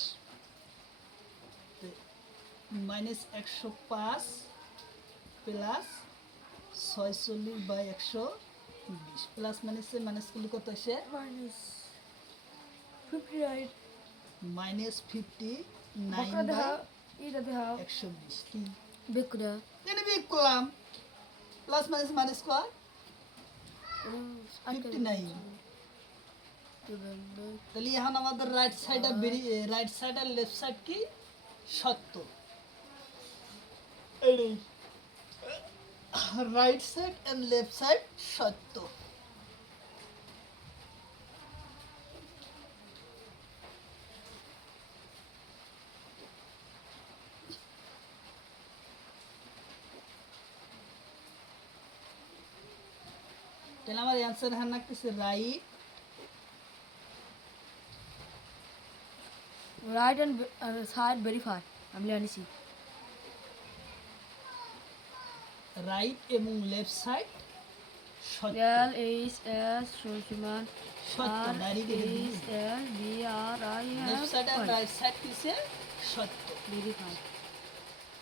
মাইনাস 105 প্লাস 46/120 প্লাস মাইনাসে মাইনাস করলে কত আসে minus 59 মাইনাস বকরা দেখা 59/120 এটা দেখা কি বেকুরা এনে বিয়োগ করলাম প্লাস মাইনাস মাইনাস কর 59 তাহলে এখন আমাদের রাইট সাইড আর রাইট সাইড আর লেফট সাইড কি সত্য right side and left side সত্য তাহলে আমার অ্যান্সার হ্যাঁ লাগতেছে right right and side verify আমি জানিছি রাইট এবং লেফট সাইড সত্য L is S সমান সত্য R direct is L B R I left F side আর রাইট সাইড কিসে সত্য verify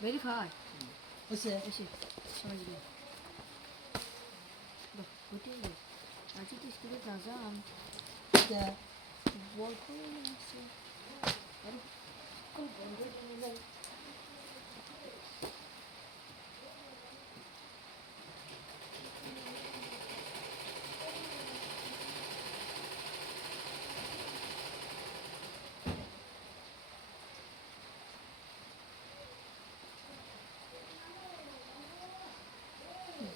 verify বুঝছে এসে সবাই দিলে কোটি আজকে তো স্কুলে যাম তা বল করে আসছে আরে কোন বন্ধ করে যাই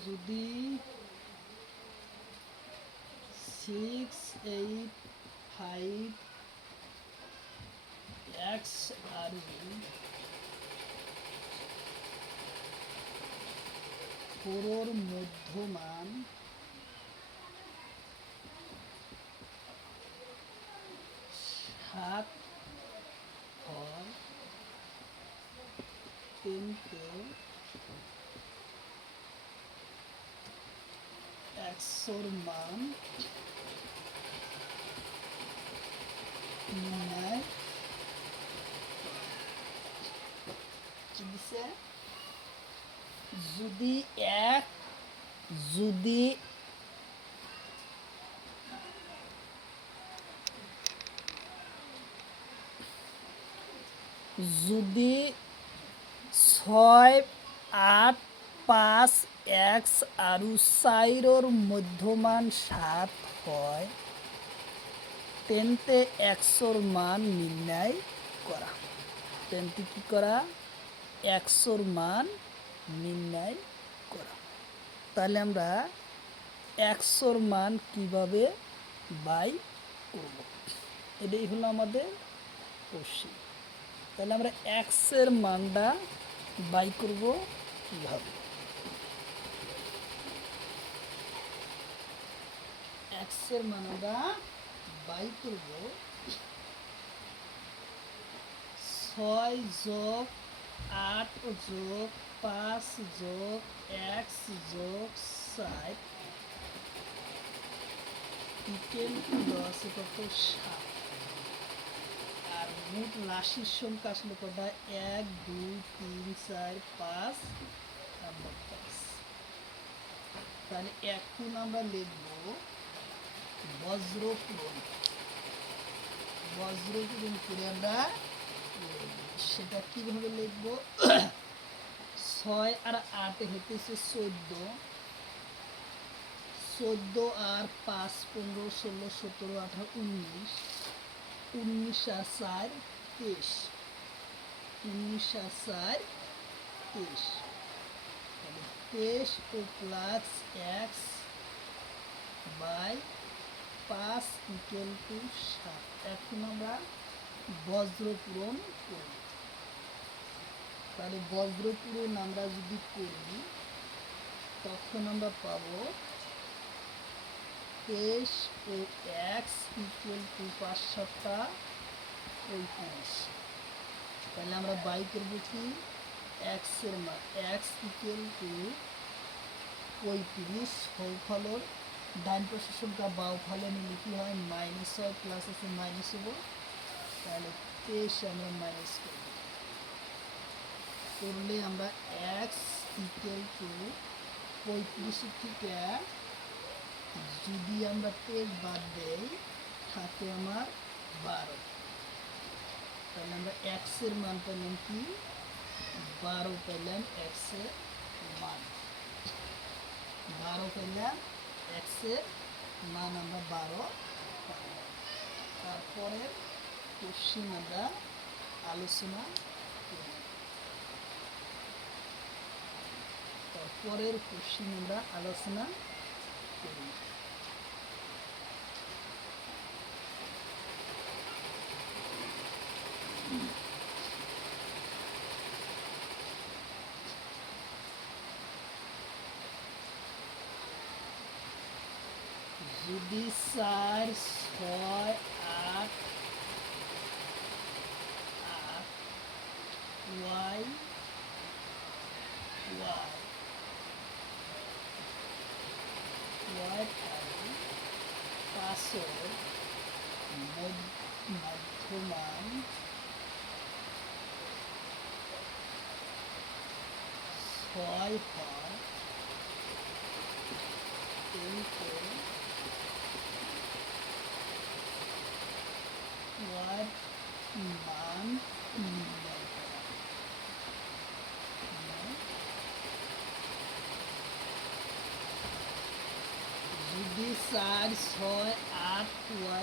যদি 6 8 5 x আর ফোরোর মধ্যমান সাত হয় কিন্তু x একশোর মান নির্ণয় কি দিছে? যদি এক যদি যদি 6, 8, 5 আৰু 4ৰ মধ্যমান 7 হয় তেন্তে এক্সৰ মান নির্ণয় করা। তেন্তে কি করা? এক্সর মান নির্ণয় করা। তাহলে আমরা এক্সর মান কিভাবে বাই করব, এটাই হলো আমাদের কোশ্চেন। তাহলে আমরা এক্সের মানটা বাই করব কিভাবে? এক্সের মান আমরা বাই করব 6 যোগ 8 যোগ 5 যোগ x যোগ 4 ইকুয়াল টু 10 কত 7। আর মোট রাশির সংখ্যা আসলে কত? 1 2 3 4 5 নাম্বার 5। তাহলে এখন আমরা লিখব বজ্রপূরণ। বজ্রপূরণ করে আমরা সেটা কিভাবে লিখব? 6 আর 8 হইতেছে 14, 14 আর 5 15 16 17 18 19, 19 আর 4 23, 19 আর 4 23, 23 ও plus X by 5 equal to 7। এখন আমরা বজ্রপূরণ করব। তাহলে বজ্রপূরণ আমরা যদি করি তখন আমরা পাবো 23 ও x ইকুয়াল টু 5 7 35। তাহলে আমরা বাই করব কি? x এর মান x ইকুয়াল টু 35 ফলফলর ডান পাশের সংখ্যা বাউ ফলে নিলে কি হয়? মাইনাস হয়, প্লাস আছে মাইনাস হবো। তাহলে 23 আমরা মাইনাস করব, করলে আমরা x ইকুয়াল টু 35 থেকে যদি আমরা 23 বাদ দেই থাকে আমার 12। তাহলে আমরা x এর মান পেলাম কি? 12 পেলাম x এর মান। 12 পেলাম x এর মান, আমরা 12 পাবো। তারপরে কোশ্চেন আমরা আলোচনা করি। তারপরের কোশ্চেন আমরা আলোচনা করি। যদি 4 6 8 8 y y y থাকে 5-এর মধ্যমান 6 হয় কিন্তু y মান নির্ণয় করা। যদি 4 6 8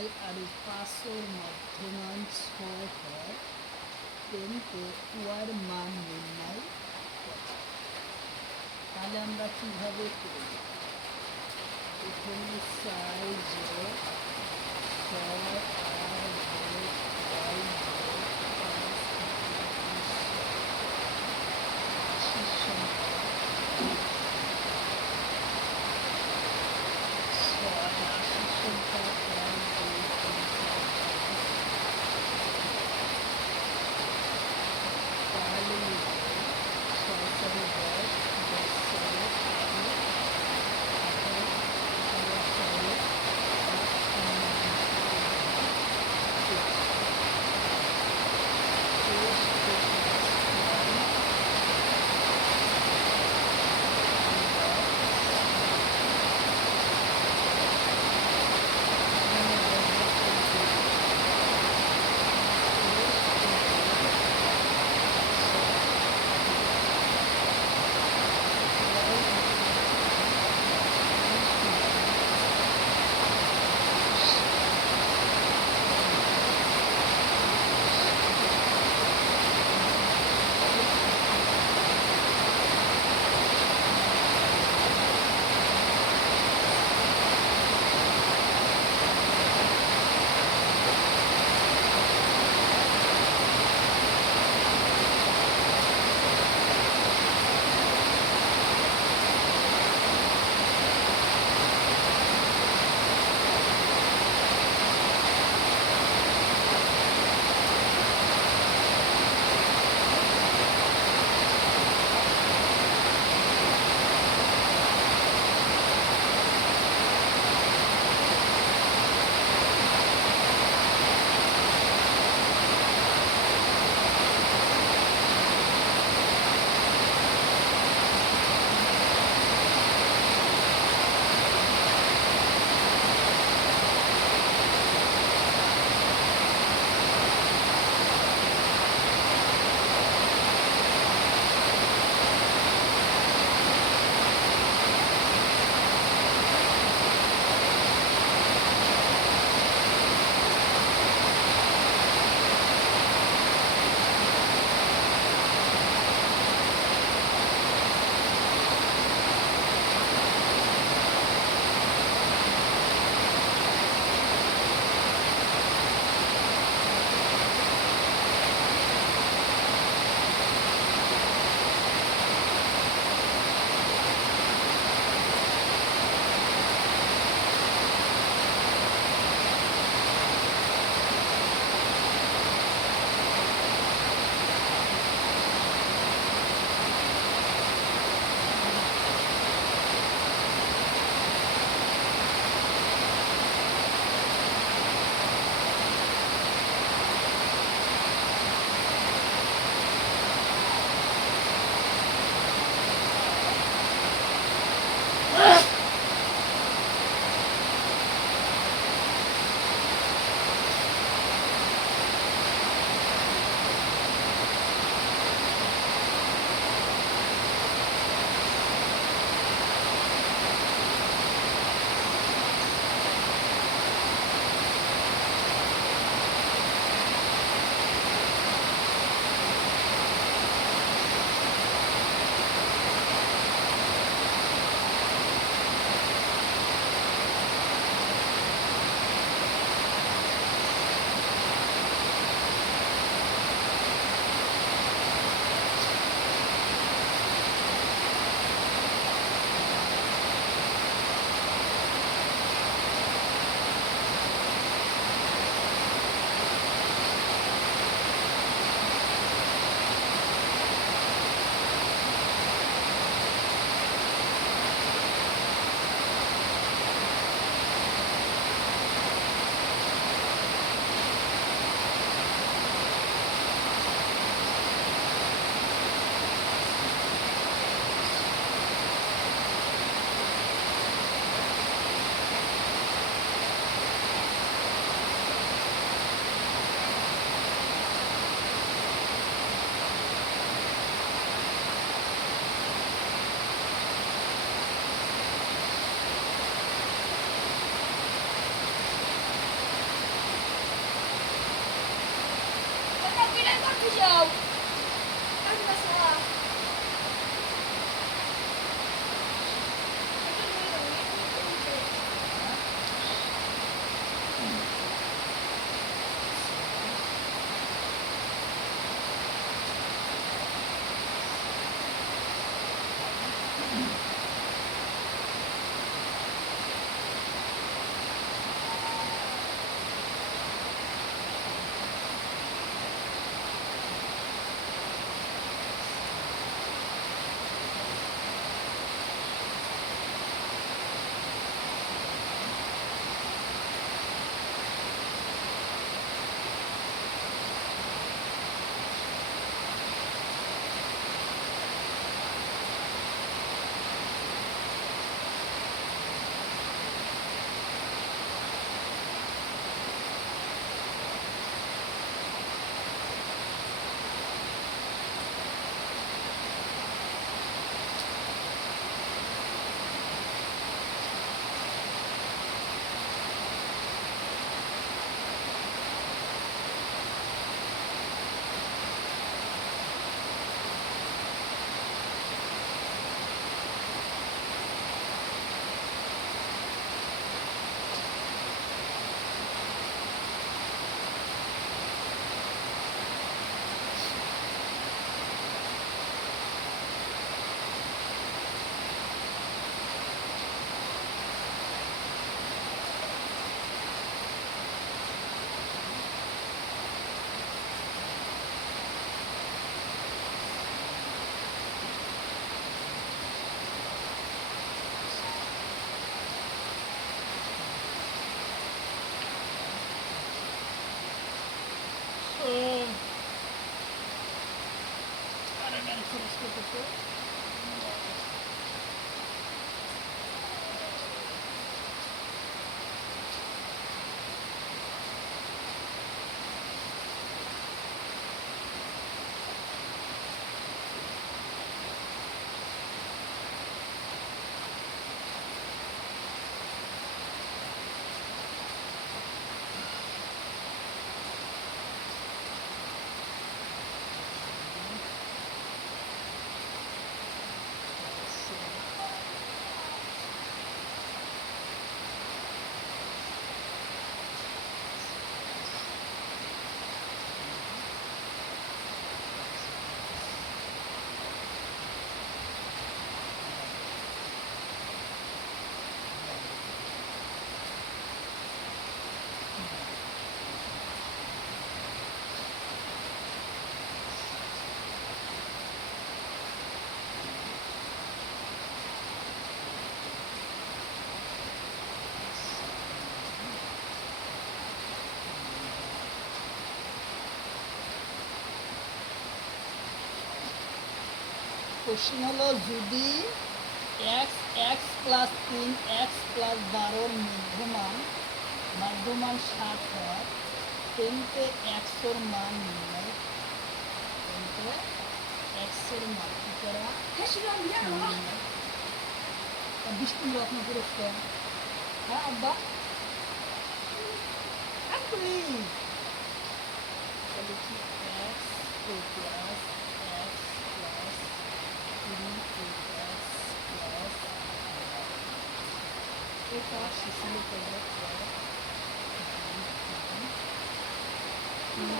y আর 5-এর মধ্যমান 6 হয় কিন্তু y মান নির্ণয় করা। তাহলে আমরা কিভাবে করব? এখানে 4 যোগ 6 আর যোগ y যোগ 5 রাশির সংখ্যা 6 রাশির সংখ্যা 1 2 3 4 5। তাহলে 6 4 10 10 4 18 খরচটা কত? কোশ্চেন হলো যদি x x plus 3 x plus 12 মধ্যমান 7 হয়, টেনতে এক্সের মান নির্ণয়। টেনতে এক্সের মান কি করা? নির্ণয়। 20 রত্ন পুরস্কার। হ্যাঁ আব্বা এক্ষুনি তাহলে কি x plus x plus 3x plus এটা ছিল কত? 2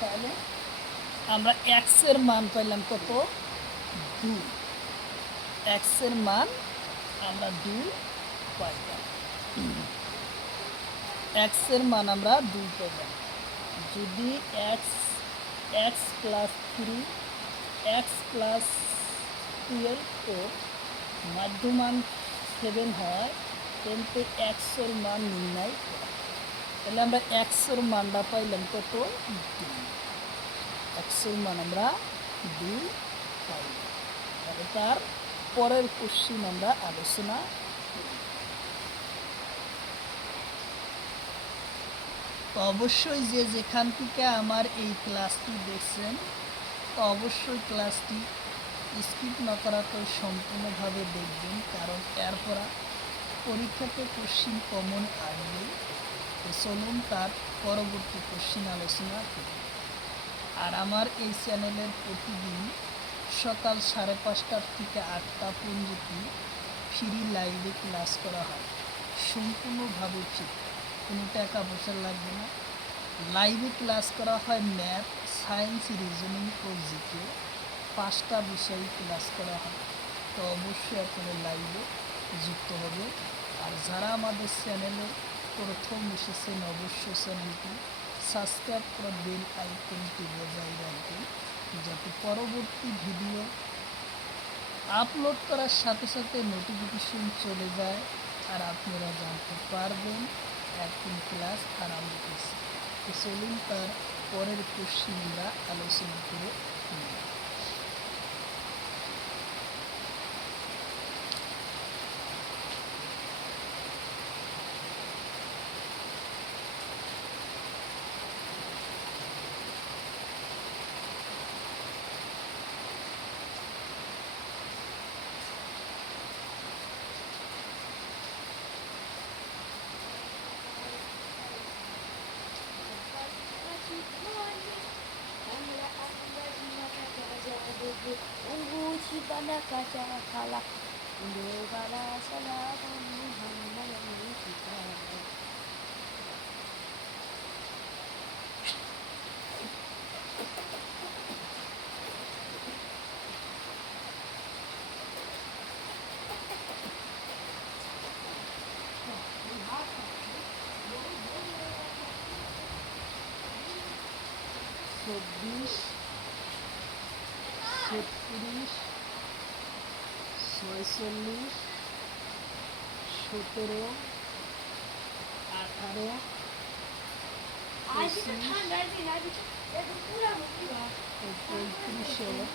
তাহলে আমরা এক্স এর মান পাইলাম কত? 2। এক্স এর মান আমরা 2 পাইলাম। এক্স এর মান আমরা 2 পাইলাম। যদি x x plus 3 x plus 12 ও মধ্যমান 7 হয়, টেনতে এক্স এর মান নির্ণয় করা। তাহলে আমরা এক্স এর মানটা পাইলাম কত? 2। এক্স এর মান আমরা 2 পাইলাম। তাহলে তার পরের কোশ্চেন আমরা আলোচনা করি। তো অবশ্যই যে যেখান থেকে আমার এই ক্লাসটি দেখছেন, তো অবশ্যই ক্লাসটি স্কিপ না করাতে সম্পূর্ণভাবে দেখবেন, কারণ এরপর পরীক্ষাতে কোশ্চিন কমন আসবে। তো চলুন তার পরবর্তী কোশ্চিন আলোচনা করি। আর আমার এই চ্যানেলের প্রতিদিন সকাল 5:30 থেকে 8টা পর্যন্ত ফ্রি লাইভে ক্লাস করা হয়, সম্পূর্ণভাবে ফ্রি, কোনো টাকা পয়সা লাগবে না। লাইভে ক্লাস করা হয় ম্যাথ, সায়েন্স, রিজনিং ও জিকে, 5টা বিষয় ক্লাস করা হয়। তো অবশ্যই আপনারা লাইভে যুক্ত হবে। আর যারা আমাদের চ্যানেলে প্রথম এসেছেন, অবশ্যই চ্যানেলটি সাবস্ক্রাইব করে বেল আইকনটি বজায় রাখবেন, যাতে পরবর্তী ভিডিও আপলোড করার সাথে সাথে নোটিফিকেশন চলে যায় আর আপনারা জানতে পারবেন এখন ক্লাস আরম্ভ করছে। তো চলুন তার পরের কোশ্চিন আমরা আলোচনা করে নিই। mana kasha kala Indo bala salamun Muhammadan kita 24, 36, 46, 17, 18, 35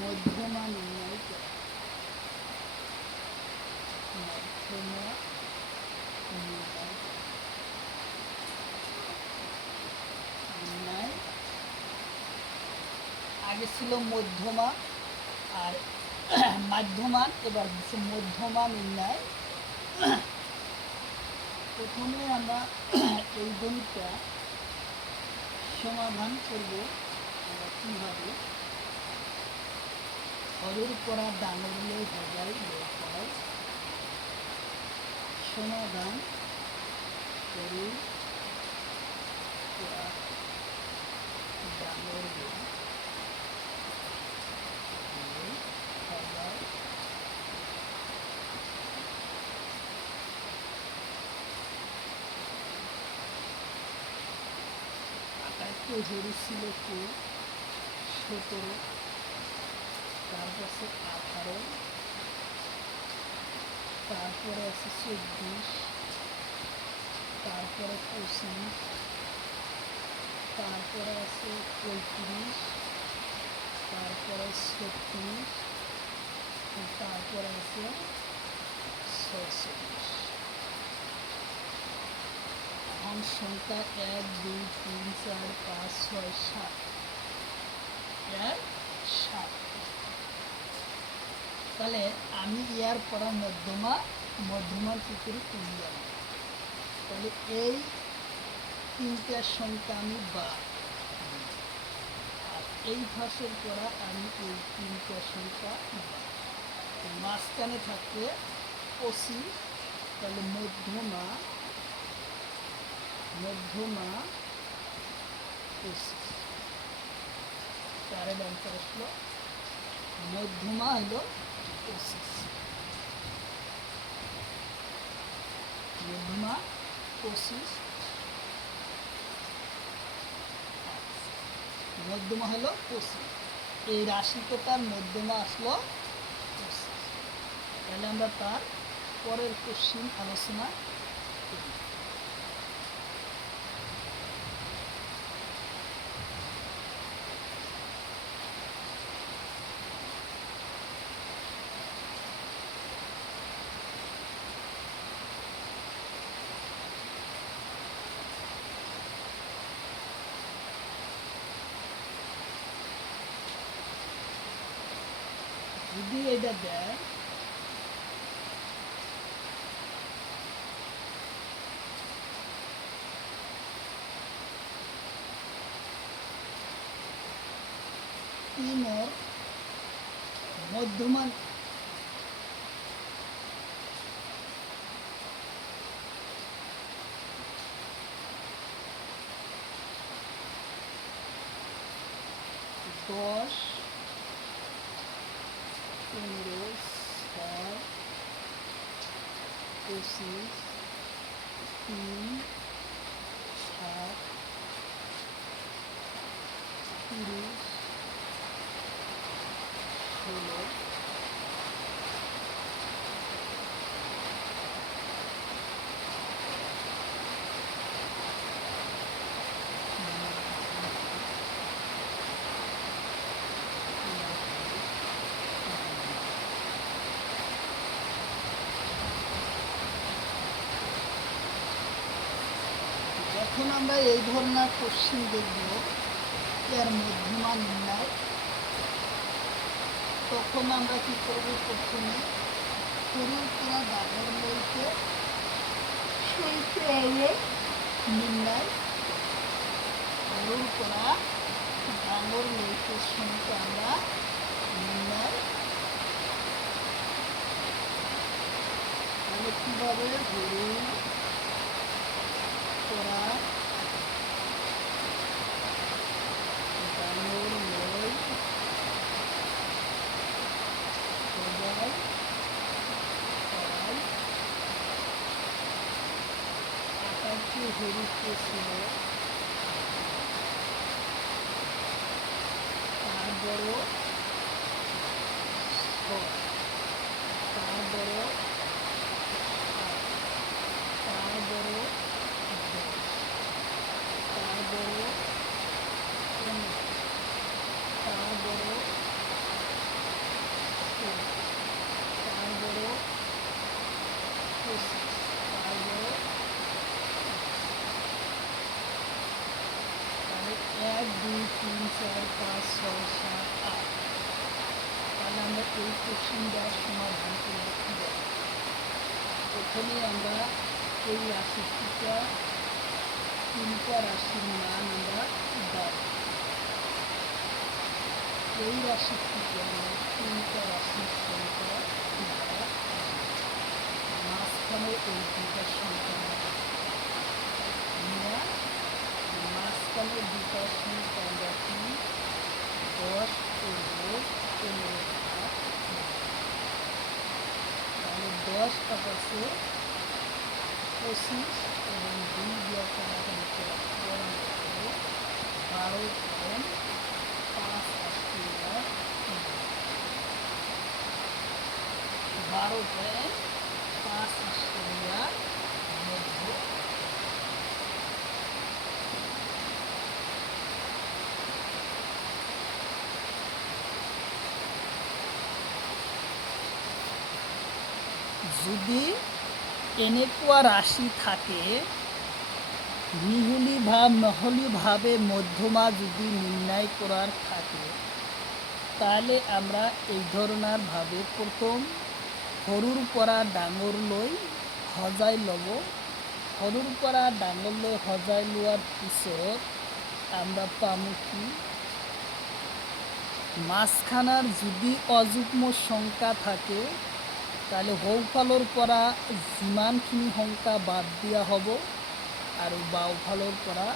মধ্যমা নির্ণয় করা। মধ্যমা নির্ণয় নির্ণয় আগে ছিল মধ্যমা আর মাধ্যমান, এবার হচ্ছে মধ্যমা নির্ণয়। প্রথমে আমরা এই গণিতটা সমাধান করব আমরা কীভাবে। হরের পড়া দানলে ভজাই হয় সমাধান হরের পড়া দানলে ভজাই আটাইতে হরি ছিল 17, তারপর আছে 18, তারপরে আছে 24, তারপরে 25, তারপরে আছে 35, তারপরে 36, তারপরে আছে 46। এখন সংখ্যা 1, 2, 3, 4, 5, 6, 7 এর 7। তাহলে আমি ইয়ার পড়া মধ্যমার কী করে তুলি যাবো। তাহলে এই তিনটার সংখ্যা আমি বাদ, আর এই ভাষের পড়া আমি এই তিনটার সংখ্যা বাদ। মাঝখানে থাকবে 25, তাহলে মধ্যমা 25। তার অ্যান্সার আসলো মধ্যমা হলো 25। মধ্যমা 25, মধ্যমা হলো 25। এই রাশিটার মধ্যমা আসলো 25। তাহলে আমরা তার পরের কোশ্চিন আলোচনা করি। যদি এটা দেয় তিনের মধ্যমান দশ 15, 6, 25, 3, 7, 30, 16, যখন আমরা এই ধরনের কোশ্চিন দেখব এর মধ্যমা নির্ণয়, তখন আমরা কি করব, প্রথমে শুরুর করা দাগের লইতে নির্ণয়, শুরুর করা দাগর লইতে সংখ্যা আমরা নির্ণয় কিভাবে হরু করা ডাঙর লই সবাই আকারটি হরুতে ছিল তার বড় তার বড় তার বড় তার বড় তার বড় তার বড় তার বড় তাহলে 1 2 3 4 5 6 7 8। তাহলে আমরা এই কোশ্চেনটা সমাধান করব কীভাবে। প্রথমে আমরা এই রাশিটিটা 3টা রাশির মান আমরা দাও। এই রাশির থেকে আমরা 3টা রাশির সংখ্যা দ্বারা মাঝখানে এই 2টা সংখ্যা নিয়ে মাঝখানে 2টা সংখ্যা আমরা কি 10 করবো 15 ভাগ। তাহলে 10 পাশে 25 এবং 2 দিয়ে কাটাকাটি করে 12.5 আসছে। 12.5 আসছে মধ্য। যদি এনেকুয়া রাশি থাকে মিহুলি বা নহলিভাবে মধ্যমা যদি নির্ণয় করার থাকে তাহলে আমরা এই ধরনের ভাবে প্রথম সৰুৰ পৰা ডাঙৰলৈ সজাই ল'ব। সৰুৰ পৰা ডাঙৰলৈ সজাই লোৱাৰ পিছত আমরা পামো কি মাঝখানার যদি অযুগ্ম সংখ্যা থাকে তাহলে সৌফালৰ পৰা যিমানখিনি সংখ্যা বাদ দিয়া হ'ব আৰু বাওঁফালৰ পৰা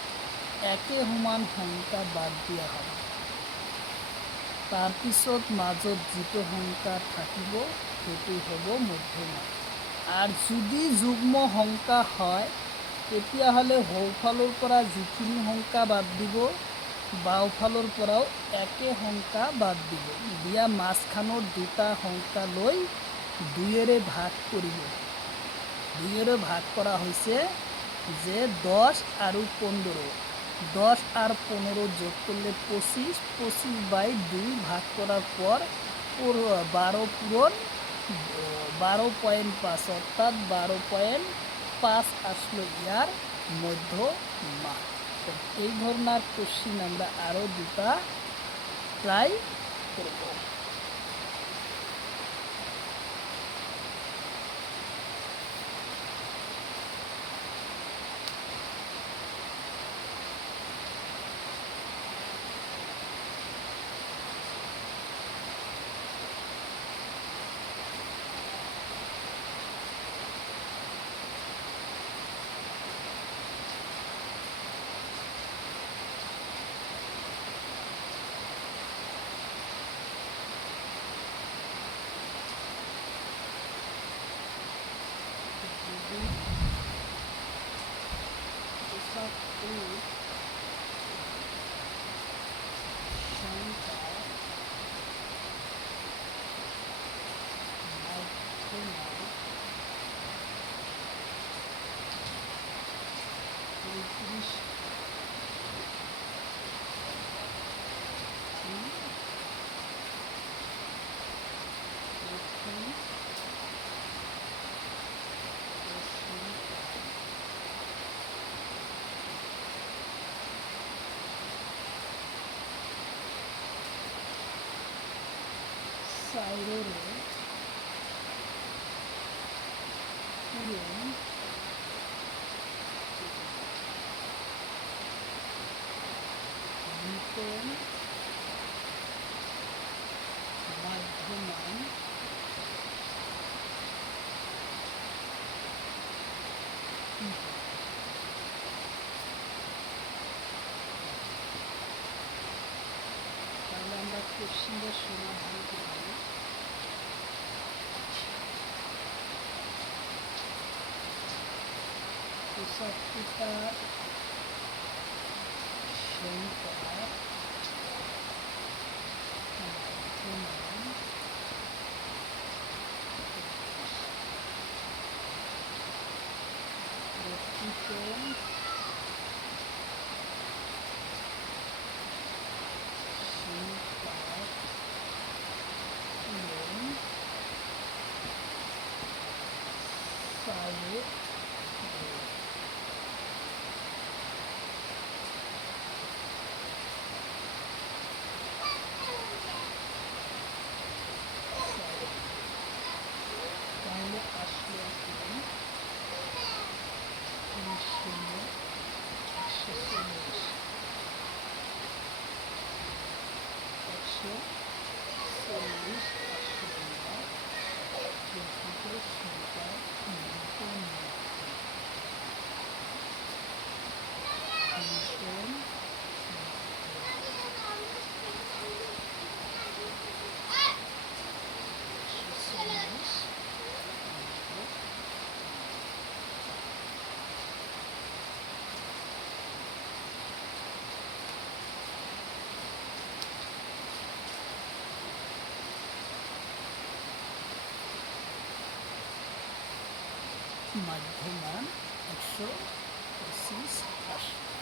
একে সমান সংখ্যা বাদ দিয়া হ'ব। তাৰপিছত মাজত যিটো সংখ্যা থাকিব সেইটো হ'ব মধ্যমা। আর যদি যুগ্ম সংখ্যা হয় তেতিয়াহ'লে সৌফালৰ পৰা যিখিনি সংখ্যা বাদ দিব বাওঁফালৰ পৰাও একে সংখ্যা বাদ দিব দিয়া মাঝখানৰ 2টা সংখ্যা লৈ 2ৰে ভাগ কৰিব। 2ৰে ভাগ কৰা হৈছে যে 10 আৰু 15। 10 আর 15 যোগ করলে 25, 25/2 ভাগ করার পর 12 পূরণ 12.5 অর্থাৎ 12.5 আসলো ইয়ার মধ্যমা। এই ধরনের কোশ্চিন আমরা আরও 2টা ট্রাই করব। সাইরের পূরণ নূতন মাধ্যমান সমাধান করব। পঁচাত্তরটার সংখ্যা মধ্যমান প্রকৃত সংখ্যার এবং সাইয়ের তাহলে আসলে আপনি 140 140 আসলে প্রকৃত সংখ্যার নিউটন মাধ্যমান 125 আসে।